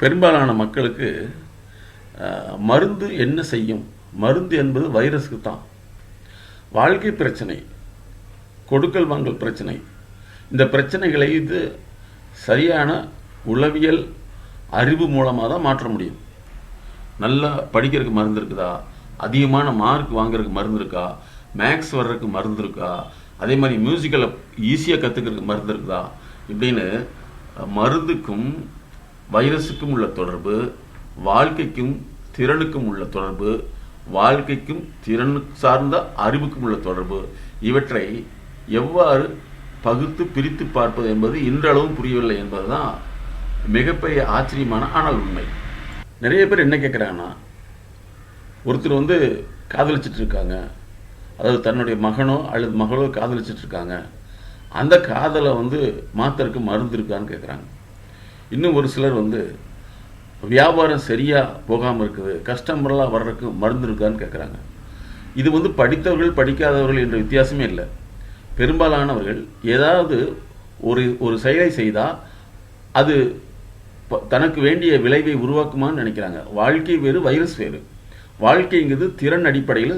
பெரும்பாலான மக்களுக்கு மருந்து என்ன செய்யும்? மருந்து என்பது வைரஸுக்கு தான். வாழ்க்கை பிரச்சனை, கொடுக்கல் வாங்கல் பிரச்சனை, இந்த பிரச்சனைகளை இது சரியான உளவியல் அறிவு மூலமாக தான் மாற்ற முடியும். நல்லா படிக்கிறதுக்கு மருந்து இருக்குதா, அதிகமான மார்க் வாங்குறதுக்கு மருந்து இருக்கா, மேக்ஸ் வர்றதுக்கு மருந்து இருக்கா, அதே மாதிரி மியூசிக்கலை ஈஸியாக கற்றுக்கிறதுக்கு மருந்து இருக்குதா, இப்படின்னு மருந்துக்கும் வைரஸுக்கும் உள்ள தொடர்பு, வாழ்க்கைக்கும் திறனுக்கும் உள்ள தொடர்பு, வாழ்க்கைக்கும் திறன் சார்ந்த அறிவுக்கும் உள்ள தொடர்பு, இவற்றை எவ்வாறு பகுத்து பிரித்து பார்ப்பது என்பது இன்றளவும் புரியவில்லை என்பதுதான் மிகப்பெரிய ஆச்சரியமான ஆனால் உண்மை. நிறைய பேர் என்ன கேட்குறாங்கன்னா, ஒருத்தர் காதலிச்சிட்டு இருக்காங்க, அதாவது தன்னுடைய மகனோ அல்லது மகளோ காதலிச்சிட்டு இருக்காங்க, அந்த காதலை மாத்தறதுக்கு மருந்து இருக்கான்னு கேட்குறாங்க. இன்னும் ஒரு சிலர் வியாபாரம் சரியாக போகாமல் இருக்குது, கஸ்டமர்லாம் வர்றதுக்கு மருந்து இருக்கான்னு கேட்குறாங்க. இது படித்தவர்கள் படிக்காதவர்கள் என்ற வித்தியாசமே இல்லை. பெரும்பாலானவர்கள் ஏதாவது ஒரு செயலை செய்தால் அது தனக்கு வேண்டிய விளைவை உருவாக்குமான்னு நினைக்கிறாங்க. வாழ்க்கை வேறு, வைரஸ் வேறு. வாழ்க்கைங்கிறது திறன் அடிப்படையில்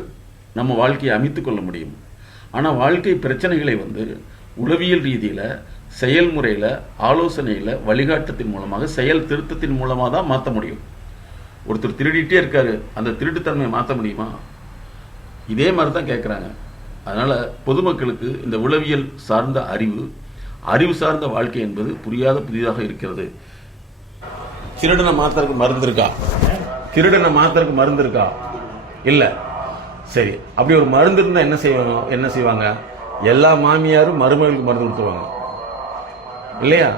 நம்ம வாழ்க்கையை அமைத்து கொள்ள முடியும். ஆனால் வாழ்க்கை பிரச்சனைகளை உளவியல் ரீதியில், செயல்முறையில், ஆலோசனையில், வழிகாட்டத்தின் மூலமாக, செயல் திருத்தத்தின் மூலமாக தான் மாற்ற முடியும். ஒருத்தர் திருடிட்டே இருக்காரு, அந்த திருட்டுத்தன்மையை மாற்ற முடியுமா? இதே மாதிரி தான் கேட்குறாங்க. அதனால் பொதுமக்களுக்கு இந்த உளவியல் சார்ந்த அறிவு சார்ந்த வாழ்க்கை என்பது புதிதாக இருக்கிறது. திருடனை மாத்தறதுக்கு மருந்து இருக்கா? திருடனை மாத்தறதுக்கு மருந்து இருக்கா? இல்லை. சரி, அப்படி ஒரு மருந்து இருந்தால் என்ன செய்வாங்க? எல்லா மாமியாரும் மருமகளுக்கு மருந்து கொடுத்துருவாங்க இல்லையா?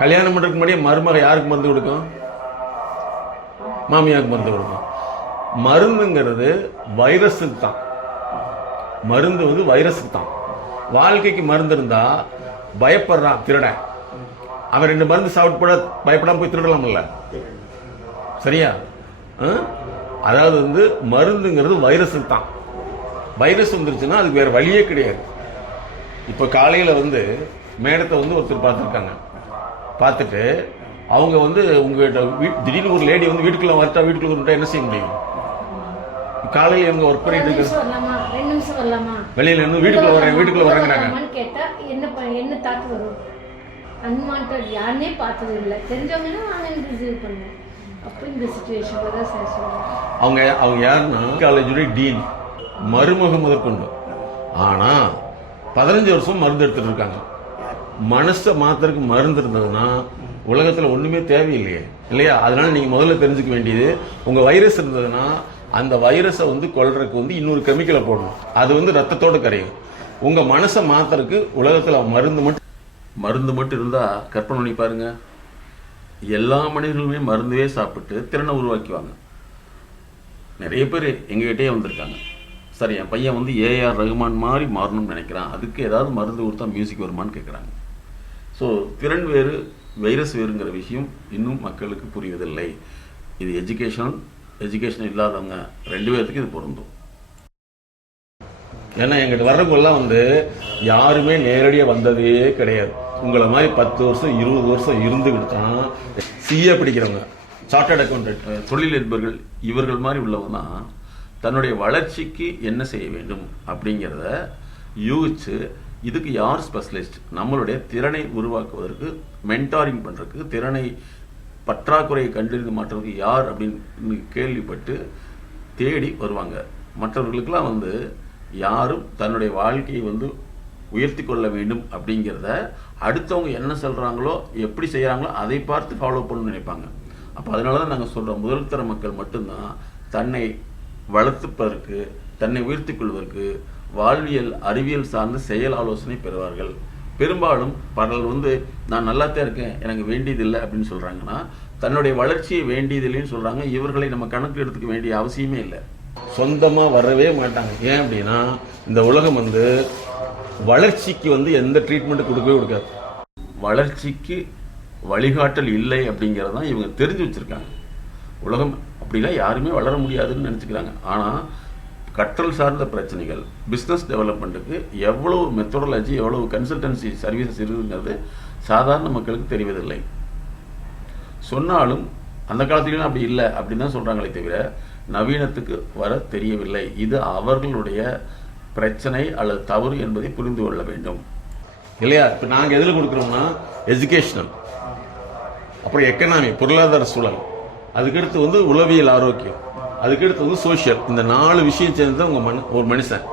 கல்யாணம் பண்ணுறதுக்கு முன்னாடியே மருமக யாருக்கு மருந்து கொடுக்கும்? மாமியாருக்கு மருந்து கொடுக்கும். மருந்துங்கிறது வைரஸுக்கு தான். மருந்து வைரஸுக்கு தான். வாழ்க்கைக்கு மருந்து இருந்தா பயப்படுறான் திருடன், அவன் 2 மருந்து சாப்பிட்டு போட பயப்படாம போய் திருடலாம்ல. சரியா? அதாவது மருந்துங்கிறது வைரஸுக்கு தான். வைரஸ் வந்துருச்சுன்னா அதுக்கு வேற வழியே கிடையாது. இப்போ காலையில் மேடத்தை ஒருத்தர் பார்த்துருக்காங்க. பார்த்துட்டு அவங்க உங்ககிட்ட திடீர்னு ஒரு லேடி வீட்டுக்குள்ள வரட்டா, வீட்டுக்குள்ள வந்துட்டா என்ன செய்ய முடியும்? காலையில் இவங்க ஒர்க் பண்ணிட்டு இருக்காங்க, வெளியில இருந்து வீட்டுக்குள்ள வரேங்கிறாங்க. என்ன தாக்கு வரும்? அன்வான்டட் யாருனே பார்த்தது இல்லை, தெரிஞ்சவங்கன்னா ஆன்லைன் ரிசீவ் பண்ணுவேன். அப்போ இந்த சிச்சுவேஷன்ல தான் சார் சொல்லுவாங்க. அவங்க யாருன்னா காலேஜுடைய டீன், மருமக முதற்கொண்டு. ஆனா 15 வருஷம் மருந்து எடுத்துட்டு இருக்காங்க. மனசை மாத்திரக்கு மருந்து இருந்ததுன்னா உலகத்துல ஒண்ணுமே தேவையில்லையே இல்லையா? அதனால நீங்க முதல்ல தெரிஞ்சுக்க வேண்டியது, உங்க வைரஸ் இருந்ததுன்னா அந்த வைரஸை கொல்றதுக்கு இன்னொரு கெமிக்கலை போடணும். அது ரத்தத்தோடு கரையும். உங்க மனசை மாத்திரக்கு உலகத்துல மருந்து மட்டும் இருந்தா கற்பனை பண்ணி பாருங்க. எல்லா மனிதர்களுமே மருந்துவே சாப்பிட்டு திறனை உருவாக்குவாங்க. நிறைய பேர் எங்ககிட்டே வந்திருக்காங்க, சரி என் பையன் ஏஆர் ரகுமான் மாதிரி மாறணும்னு நினைக்கிறான், அதுக்கு ஏதாவது மருந்து கொடுத்தா மியூசிக் வருமானு கேட்குறாங்க. ஸோ திறன் வேறு, வைரஸ் வேறுங்கிற விஷயம் இன்னும் மக்களுக்கு புரிவதில்லை. இது எஜுகேஷன் இல்லாதவங்க 2 பேர்த்துக்கு இது பொருந்தும். ஏன்னா எங்கிட்ட வர்றவங்கெல்லாம் யாருமே நேரடியாக வந்ததே கிடையாது. உங்களை மாதிரி 10 வருஷம் 20 வருஷம் இருந்துக்கிட்டு தான் சிஏ படிக்கிறவங்க, சார்ட்டர்ட் அக்கௌண்டன்ட், தொழிலதிபர்கள், இவர்கள் மாதிரி உள்ளவங்க தான் தன்னுடைய வளர்ச்சிக்கு என்ன செய்ய வேண்டும் அப்படிங்கிறத யூகிச்சு, இதுக்கு யார் ஸ்பெஷலிஸ்ட், நம்மளுடைய திறனை உருவாக்குவதற்கு, மென்டாரிங் பண்ணுறதுக்கு, திறனை பற்றாக்குறையை கண்டறிந்து மாற்றுறதுக்கு யார் அப்படின்னு கேள்விப்பட்டு தேடி வருவாங்க. மற்றவர்களுக்கெல்லாம் யாரும் தன்னுடைய வாழ்க்கையை உயர்த்தி கொள்ள வேண்டும் அப்படிங்கிறத அடுத்தவங்க என்ன சொல்கிறாங்களோ, எப்படி செய்கிறாங்களோ அதை பார்த்து ஃபாலோ பண்ணணும்னு நினைப்பாங்க. அப்போ அதனால தான் நாங்கள் சொல்கிறோம், முதல் தர மக்கள் மட்டும்தான் தன்னை வளர்த்துப்பதற்கு, தன்னை உயர்த்தி கொள்வதற்கு வாழ்வியல் அறிவியல் சார்ந்த செயல் ஆலோசனை பெறுவார்கள். பெரும்பாலும் பலர் நான் நல்லாத்தான் இருக்கேன், எனக்கு வேண்டியதில்லை அப்படின்னு சொல்கிறாங்கன்னா தன்னுடைய வளர்ச்சியை வேண்டியதில்லைன்னு சொல்கிறாங்க. இவர்களை நம்ம கணக்கு எடுத்துக்க வேண்டிய அவசியமே இல்லை. சொந்தமாக வரவே மாட்டாங்க. ஏன் அப்படின்னா இந்த உலகம் வளர்ச்சிக்கு எந்த ட்ரீட்மெண்ட் கொடுக்கவே கொடுக்காது. வளர்ச்சிக்கு வழிகாட்டல் இல்லை அப்படிங்கிறதான் இவங்க தெரிஞ்சு வச்சுருக்காங்க. உலகம் அப்படிலாம் யாருமே வளர முடியாதுன்னு நினச்சிக்கிறாங்க. ஆனால் கற்றல் சார்ந்த பிரச்சனைகள், பிஸ்னஸ் டெவலப்மெண்ட்டுக்கு எவ்வளவு மெத்தடாலஜி, எவ்வளவு கன்சல்டன்சி சர்வீசஸ் இருக்குங்கிறது சாதாரண மக்களுக்கு தெரிவதில்லை. சொன்னாலும் அந்த காலத்துலையும் அப்படி இல்லை அப்படின்னு தான் சொல்கிறாங்களே தவிர நவீனத்துக்கு வர தெரியவில்லை. இது அவர்களுடைய பிரச்சனை அல்லது தவறு என்பதை புரிந்து கொள்ள வேண்டும் இல்லையா? இப்போ நாங்கள் எதில் கொடுக்குறோம்னா எஜுகேஷனல், அப்புறம் எக்கனாமி பொருளாதார சூழல், அதுக்கடுத்து வந்து உளவியல் ஆரோக்கியம், அதுக்கடுத்து வந்து சோஷியல். இந்த 4 விஷயம் சேர்ந்து உங்கள் ஒரு மனுஷன்.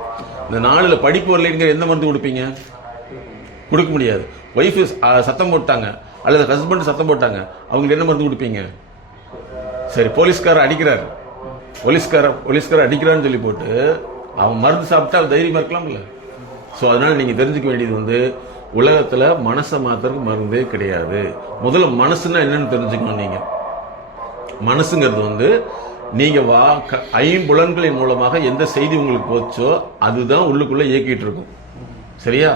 இந்த 4ல் படிப்பு வரலைங்கிற எந்த மருந்து கொடுப்பீங்க? கொடுக்க முடியாது. ஒய்ஃபு சத்தம் போட்டாங்க அல்லது ஹஸ்பண்ட் சத்தம் போட்டாங்க, அவங்களுக்கு என்ன மருந்து கொடுப்பீங்க? சரி, போலீஸ்காரர் அடிக்கிறார், போலீஸ்காரர் அடிக்கிறான்னு சொல்லி போட்டு அவன் மருந்து சாப்பிட்டா தைரியமாக இருக்கலாம்ல. ஸோ அதனால் நீங்கள் தெரிஞ்சுக்க வேண்டியது வந்து உலகத்தில் மனசை மாற்றுறதுக்கு மருந்தே கிடையாது. முதல்ல மனசுன்னா என்னன்னு தெரிஞ்சுக்கணும். நீங்கள் மனசுங்கிறது வந்து நீங்கள் ஐம்புலன்களின் மூலமாக எந்த செய்தி உங்களுக்கு போச்சோ அதுதான் உள்ளுக்குள்ளே இயக்கிட்டு இருக்கும். சரியா?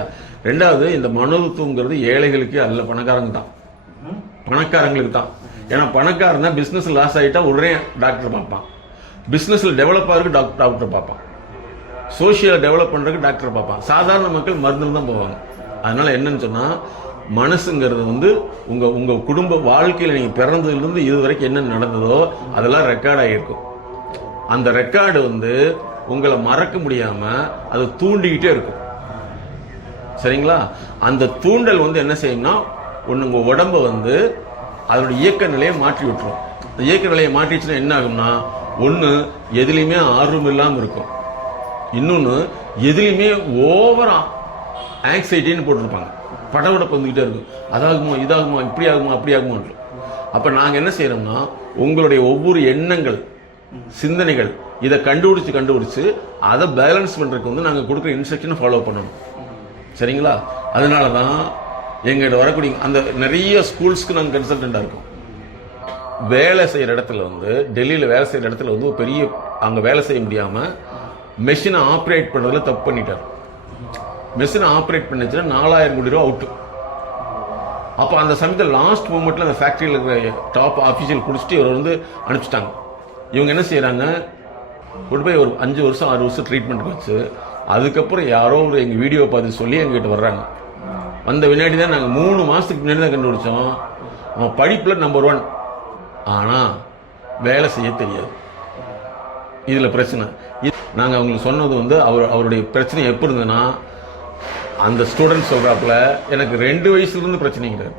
2வது, இந்த மனோதத்துவங்கிறது ஏழைகளுக்கு அல்ல, பணக்காரங்களுக்கு தான். ஏன்னா பணக்காரன் தான் பிஸ்னஸ் லாஸ் ஆகிட்டா உடனே டாக்டர் பார்ப்பான், பிஸ்னஸில் டெவலப் ஆகிறதுக்கு டாக்டர் பார்ப்பான், சோஷியலை டெவலப் பண்ணுறதுக்கு டாக்டர் பார்ப்பான். சாதாரண மக்கள் மருந்துல தான் போவாங்க. அதனால என்னன்னு சொன்னால் மனசுங்கிறது வந்து உங்கள் குடும்ப வாழ்க்கையில் நீங்கள் பிறந்ததுலேருந்து இது வரைக்கும் என்ன நடந்ததோ அதெல்லாம் ரெக்கார்ட் ஆகியிருக்கும். அந்த ரெக்கார்டு வந்து உங்களை மறக்க முடியாமல் அதை தூண்டிக்கிட்டே இருக்கும். சரிங்களா? அந்த தூண்டல் வந்து என்ன செய்யும்னா உங்கள் உடம்பை வந்து அதோட இயக்க நிலையை மாற்றி விட்டுரும். அந்த இயக்க நிலையை மாற்றிச்சுன்னா என்ன ஆகும்னா, ஒன்று எதுலையுமே ஆர்வம் இல்லாமல் இருக்கும், இன்னொன்று எதுலையுமே ஓவரா ஆங்ஸைட்டின்னு போட்டிருப்பாங்க, படபடப்பு வந்துக்கிட்டே இருக்கும். அதாகுமா, இதாகுமா, இப்படி ஆகுமா, அப்படி ஆகுமா. அப்போ நாங்கள் என்ன செய்யறோம்னா உங்களுடைய ஒவ்வொரு எண்ணங்கள், சிந்தனைகள் இதை கண்டுபிடிச்சு அதை பேலன்ஸ் பண்ணுறதுக்கு வந்து நாங்கள் கொடுக்குற இன்ஸ்ட்ரக்ஷனை ஃபாலோ பண்ணணும். சரிங்களா? அதனால தான் எங்கிட்ட வரக்கூடிய அந்த நிறைய ஸ்கூல்ஸ்க்கு நாங்கள் கன்சல்டண்டாக இருக்கோம். வேலை செய்கிற இடத்துல வந்து டெல்லியில் வேலை செய்கிற இடத்துல வந்து ஒரு பெரிய அங்கே வேலை செய்ய முடியாமல் மெஷினை ஆப்ரேட் பண்ணுறதுல தப்பு பண்ணிட்டார். மெஷினை ஆப்ரேட் பண்ணிச்சுன்னா 4000 கோடி ரூபா அவுட்டு. அப்போ அந்த சமயத்தில் லாஸ்ட் மூமெண்ட்டில் அந்த ஃபேக்ட்ரியில் இருக்கிற டாப் ஆஃபீஷியல் குடிச்சிட்டு இவர் வந்து அனுப்பிச்சிட்டாங்க. இவங்க என்ன செய்கிறாங்க, கொண்டு போய் ஒரு 5 வருஷம் 6 வருஷம் ட்ரீட்மெண்ட் வச்சு அதுக்கப்புறம் யாரோ ஒரு எங்கள் வீடியோ பார்த்து சொல்லி எங்ககிட்ட வர்றாங்க. வந்த வினாடி தான் நாங்கள் 3 மாதத்துக்கு முன்னாடி தான் கண்டுபிடிச்சோம் அவன் படிப்பில் நம்பர் 1, ஆனால் வேலை செய்ய தெரியாது. இதில் பிரச்சனை. நாங்கள் அவங்களுக்கு சொன்னது வந்து அவருடைய பிரச்சனை எப்படி இருந்ததுன்னா, அந்த ஸ்டூடெண்ட் சொல்கிறாப்புல எனக்கு 2 வயசுலேருந்து பிரச்சனைங்கிறார்,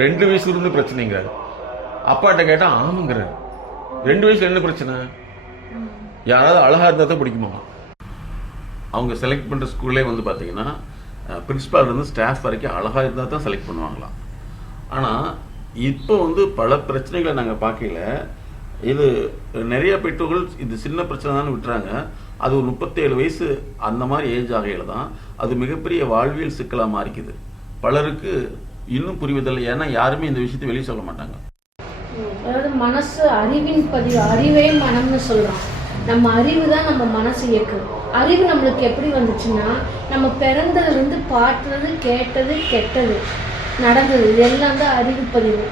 2 வயசுலேருந்து பிரச்சனைங்கிறார். அப்பாட்ட கேட்டால் ஆமாங்கிறார். 2 வயசுல என்ன பிரச்சனை? யாராவது அழகாக இருந்தால் தான் பிடிக்குமா? அவங்க செலக்ட் பண்ணுற ஸ்கூல்லே வந்து பார்த்தீங்கன்னா பிரின்ஸிபால்லேருந்து ஸ்டாஃப் வரைக்கும் அழகாக இருந்தால் தான் செலக்ட் பண்ணுவாங்களாம். ஆனால் இப்போ வந்து பல பிரச்சனைகளை நாங்கள் பார்க்கல. இது நிறைய பெற்றோர்கள் இது சின்ன பிரச்சனை தான் விட்டுறாங்க. அது ஒரு 37 வயசு அந்த மாதிரி ஏஜ் ஆகையில் தான் அது மிகப்பெரிய வாழ்வியல் சிக்கலாக மாறிக்குது. பலருக்கு இன்னும் புரிவதில்லை. ஏன்னா யாருமே இந்த விஷயத்தை வெளியே சொல்ல மாட்டாங்க. அதாவது மனசு அறிவின் பதிவு, அறிவே மனம்னு சொல்கிறோம். நம்ம அறிவு தான் நம்ம மனசு இயக்கும். அறிவு நம்மளுக்கு எப்படி வந்துச்சுன்னா, நம்ம பிறந்ததுலேருந்து பார்த்தது, கேட்டது, கெட்டது, நடந்தது, இதெல்லாம் தான் அறிவு பதிவு.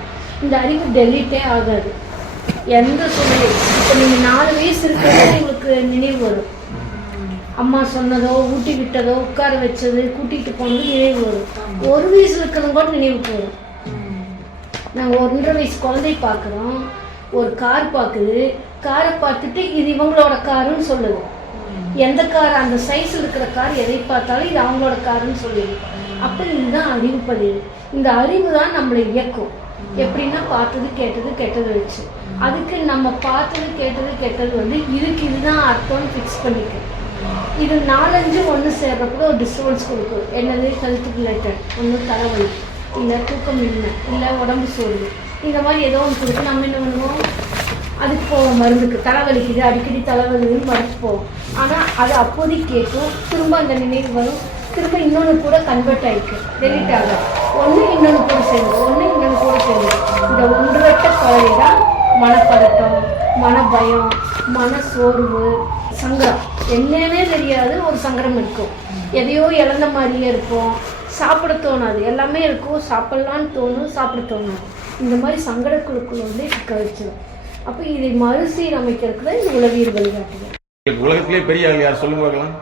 இந்த அறிவு டெலிட்டே ஆகாது எந்த சூழ்நிலை. இப்போ நீங்கள் 4 வயசு இருக்கிறது உங்களுக்கு நினைவு வரும். அம்மா சொன்னதோ, ஊட்டி விட்டதோ, உட்கார வச்சது, கூட்டிகிட்டு போனது நினைவு வரும். 1 வயசு இருக்கிறது கூட நினைவுக்கு வரும். நாங்கள் 1.5 வயசு குழந்தை பார்க்குறோம், ஒரு கார் பார்க்குது, காரை பார்த்துட்டு இது இவங்களோட காருன்னு சொல்லுது. எந்த கார், அந்த சைஸில் இருக்கிற கார் எதை பார்த்தாலும் இது அவங்களோட காருன்னு சொல்லிடு. அப்போ இதுதான் அறிவு பதிவு. இந்த அறிவு தான் நம்மளை இயக்கும். எப்படின்னா பார்த்தது, கேட்டது, கெட்டது வச்சு அதுக்கு நம்ம பார்த்தது, கேட்டது, கெட்டது வந்து இதுக்கு இதுதான் அர்த்தம்னு ஃபிக்ஸ் பண்ணிக்கும். இது 4-5 ஒன்று சேர்றப்போ ஒரு டிஸ்டர்பன்ஸ் கொடுக்கும். என்னது? ஹெல்த்துக்கு ரிலேட்டட். ஒன்று தலைவலி, இல்லை தூக்கம் இல்லை, இல்லை உடம்பு சோர்வு, இந்த மாதிரி ஏதோ ஒன்று கொடுத்து நம்ம என்ன பண்ணுவோம், அதுக்கு போவோம் மருந்துக்கு. தலைவலிக்குது, அடிக்கடி தலைவலின்னு மருந்து போவோம். ஆனால் அது அப்போதைக்கு கேட்கும், திரும்ப அந்த நினைவு வரும், திரும்ப இன்னொன்று கூட கன்வெர்ட் ஆகிக்கும், டெலிட் ஆகும். ஒன்று இன்னொன்று கூட சேர்ந்து, ஒன்று இன்னொன்று கூட சேர்ந்து. இந்த ஒன்றுவட்ட கவலை தான் மனப்பதட்டம், மனபயம், மன சோர்வு, சங்கடம். என்னன்னே தெரியாது ஒரு சங்கடம் இருக்கும். எதையோ இழந்த மாதிரியே இருப்போம், சாப்பிட தோணாது, எல்லாமே இருக்கும், சாப்பிட்லான்னு தோணும், சாப்பிட தோணாது. இந்த மாதிரி சங்கடக்குழுக்குள்ள வந்து கழிச்சிடும். அப்போ இதை மறுசீரமைக்கிறதுக்கு தான் இந்த உளவியல் வழிகாட்டுது. உலகத்திலே பெரிய ஆள் யார் சொல்லுங்க பார்க்கலாம்?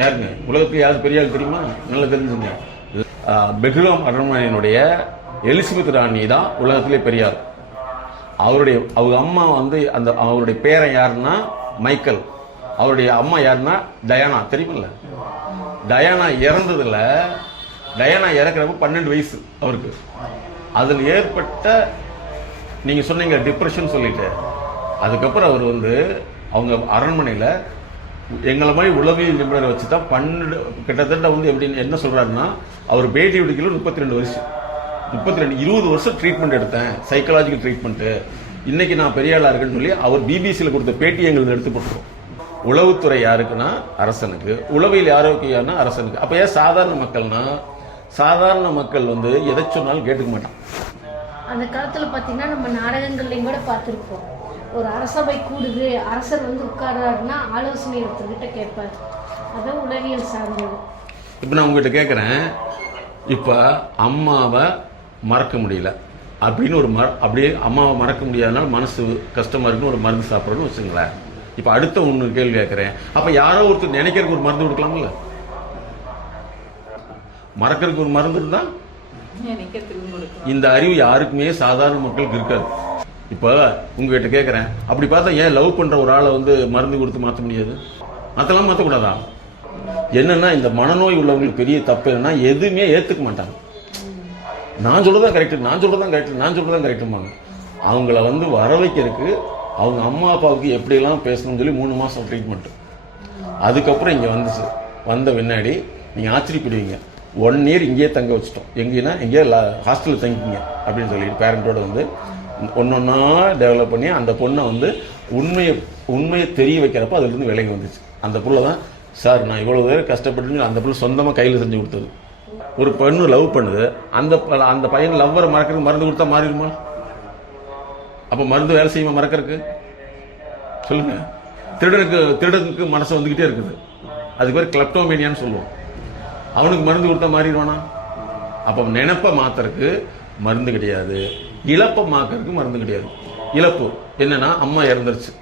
யாருங்க உலகத்திலே யார் பெரிய ஆள் தெரியுமா? நல்லா தெரிஞ்சுங்க. பெக்லாம் அரண்மனையினுடைய எலிசபெத் ராணி தான் உலகத்திலே பெரிய ஆள். அவங்க அம்மா வந்து அந்த அவருடைய பேரன் யாருன்னா மைக்கேல், அவருடைய அம்மா யாருன்னா டயானா, தெரியுமில்ல? டயானா இறந்ததுல, டயானா இறக்குறப்ப 12 வயசு அவருக்கு. அதில் ஏற்பட்ட நீங்க சொன்னீங்க டிப்ரெஷன் சொல்லிட்டு, அதுக்கப்புறம் அவர் வந்து அவங்க அரண்மனையில் எங்களை மாதிரி உளவியல் நிபுணரை வச்சு தான் கிட்டத்தட்ட வந்து எப்படின்னு என்ன சொல்றாருன்னா, அவர் பேட்டி விடுக்கல 32 வருஷம் 20 வருஷம் ட்ரீட்மெண்ட் எடுத்தேன், சைக்கலாஜிக்கல் ட்ரீட்மெண்ட்டு, இன்னைக்கு நான் பெரிய ஆளா இருக்குன்னு சொல்லி அவர் பிபிசியில் கொடுத்த பேட்டி எங்களுக்கு எடுத்து போட்டுருவோம். உளவுத்துறை யாருக்குன்னா அரசனுக்கு, உளவியல் ஆரோக்கியம்னா அரசனுக்கு. அப்ப ஏன் சாதாரண மக்கள்னா, சாதாரண மக்கள் வந்து எதை சொன்னாலும் கேட்டுக்க மாட்டான். அந்த காலத்துல பாத்தீங்கன்னா நம்ம நாடகங்கள்லையும் கூட பார்த்துருப்போம், ஒரு அரசபை கூடுது, அரசர் வந்து உட்கார்றாருன்னா ஆலோசனை ஒருத்தர்கிட்ட கேட்பாரு. அதான் உளவியல் சார்ந்தது. இப்ப நான் உங்ககிட்ட கேட்கிறேன், இப்ப அம்மாவை மறக்க முடியல அப்படின்னு அப்படியே அம்மாவை மறக்க முடியாதனால மனசு கஷ்டமா இருக்குன்னு ஒரு மருந்து சாப்பிட்றோன்னு வச்சுங்களேன். இப்ப அடுத்த ஒன்று கேள்வி கேட்கிறேன், அப்ப யாரோ ஒருத்தர் நினைக்கிறதுக்கு ஒரு மருந்து கொடுக்கலாம்ல? மறக்கிறதுக்கு ஒரு மருந்து இருந்தா இந்த அறிவு யாருக்குமே சாதாரண மக்களுக்கு இருக்காது. இப்ப உங்ககிட்ட கேட்கிறேன், அப்படி பார்த்தா ஏன் லவ் பண்ற ஒரு ஆளை வந்து மருந்து கொடுத்து மாற்ற முடியாது? மாத்தலாம், மாற்றக்கூடாதா? என்னன்னா இந்த மனநோய் உள்ளவங்களுக்கு பெரிய தப்பு என்னன்னா எதுவுமே ஏத்துக்க மாட்டாங்க. நான் சொல்றதான் கரெக்ட், நான் சொல்றதான் கரெக்ட், நான் சொல்றதான் கரெக்டுமாங்க. அவங்கள வந்து வர வைக்கிறதுக்கு அவங்க அம்மா அப்பாவுக்கு எப்படியெல்லாம் பேசணும்னு சொல்லி 3 மாசம் ட்ரீட்மெண்ட். அதுக்கப்புறம் இங்கே வந்துச்சு. வந்த பின்னாடி நீங்கள் ஆச்சரியப்படுவீங்க, 1 இயர் இங்கேயே தங்க வச்சுட்டோம். எங்கேன்னா எங்கேயே ஹாஸ்டலில் தங்கிக்கிங்க அப்படின்னு சொல்லிட்டு பேரண்ட்டோட வந்து ஒன்றொன்னா டெவலப் பண்ணி அந்த பொண்ணை வந்து உண்மையை தெரிய வைக்கிறப்ப அதுலேருந்து விலகி வந்துச்சு. அந்த புள்ள தான் சார் நான் இவ்வளோ பேர் கஷ்டப்பட்டு அந்த புள்ள சொந்தமாக கையில் செஞ்சு கொடுத்தது. ஒரு பெண்ணு லவ் பண்ணுது, அந்த பையன் லவ்வரை மறக்கிறதுக்கு மருந்து கொடுத்தா மாறிடுமா? அப்போ மருந்து வேலை செய்யுமா மறக்கிறதுக்கு? சொல்லுங்க. திருடனுக்கு மனசு வந்துக்கிட்டே இருக்குது, அதுக்கு பேர் கிளப்டோமேனியான்னு சொல்லுவோம். அவனுக்கு மருந்து கொடுத்தா மாறிடுவானா? அப்போ நினைப்ப மாத்துறதுக்கு மருந்து கிடையாது, இழப்பை மாக்கிறதுக்கு மருந்து கிடையாது. இழப்பு என்னன்னா அம்மா இறந்துருச்சு,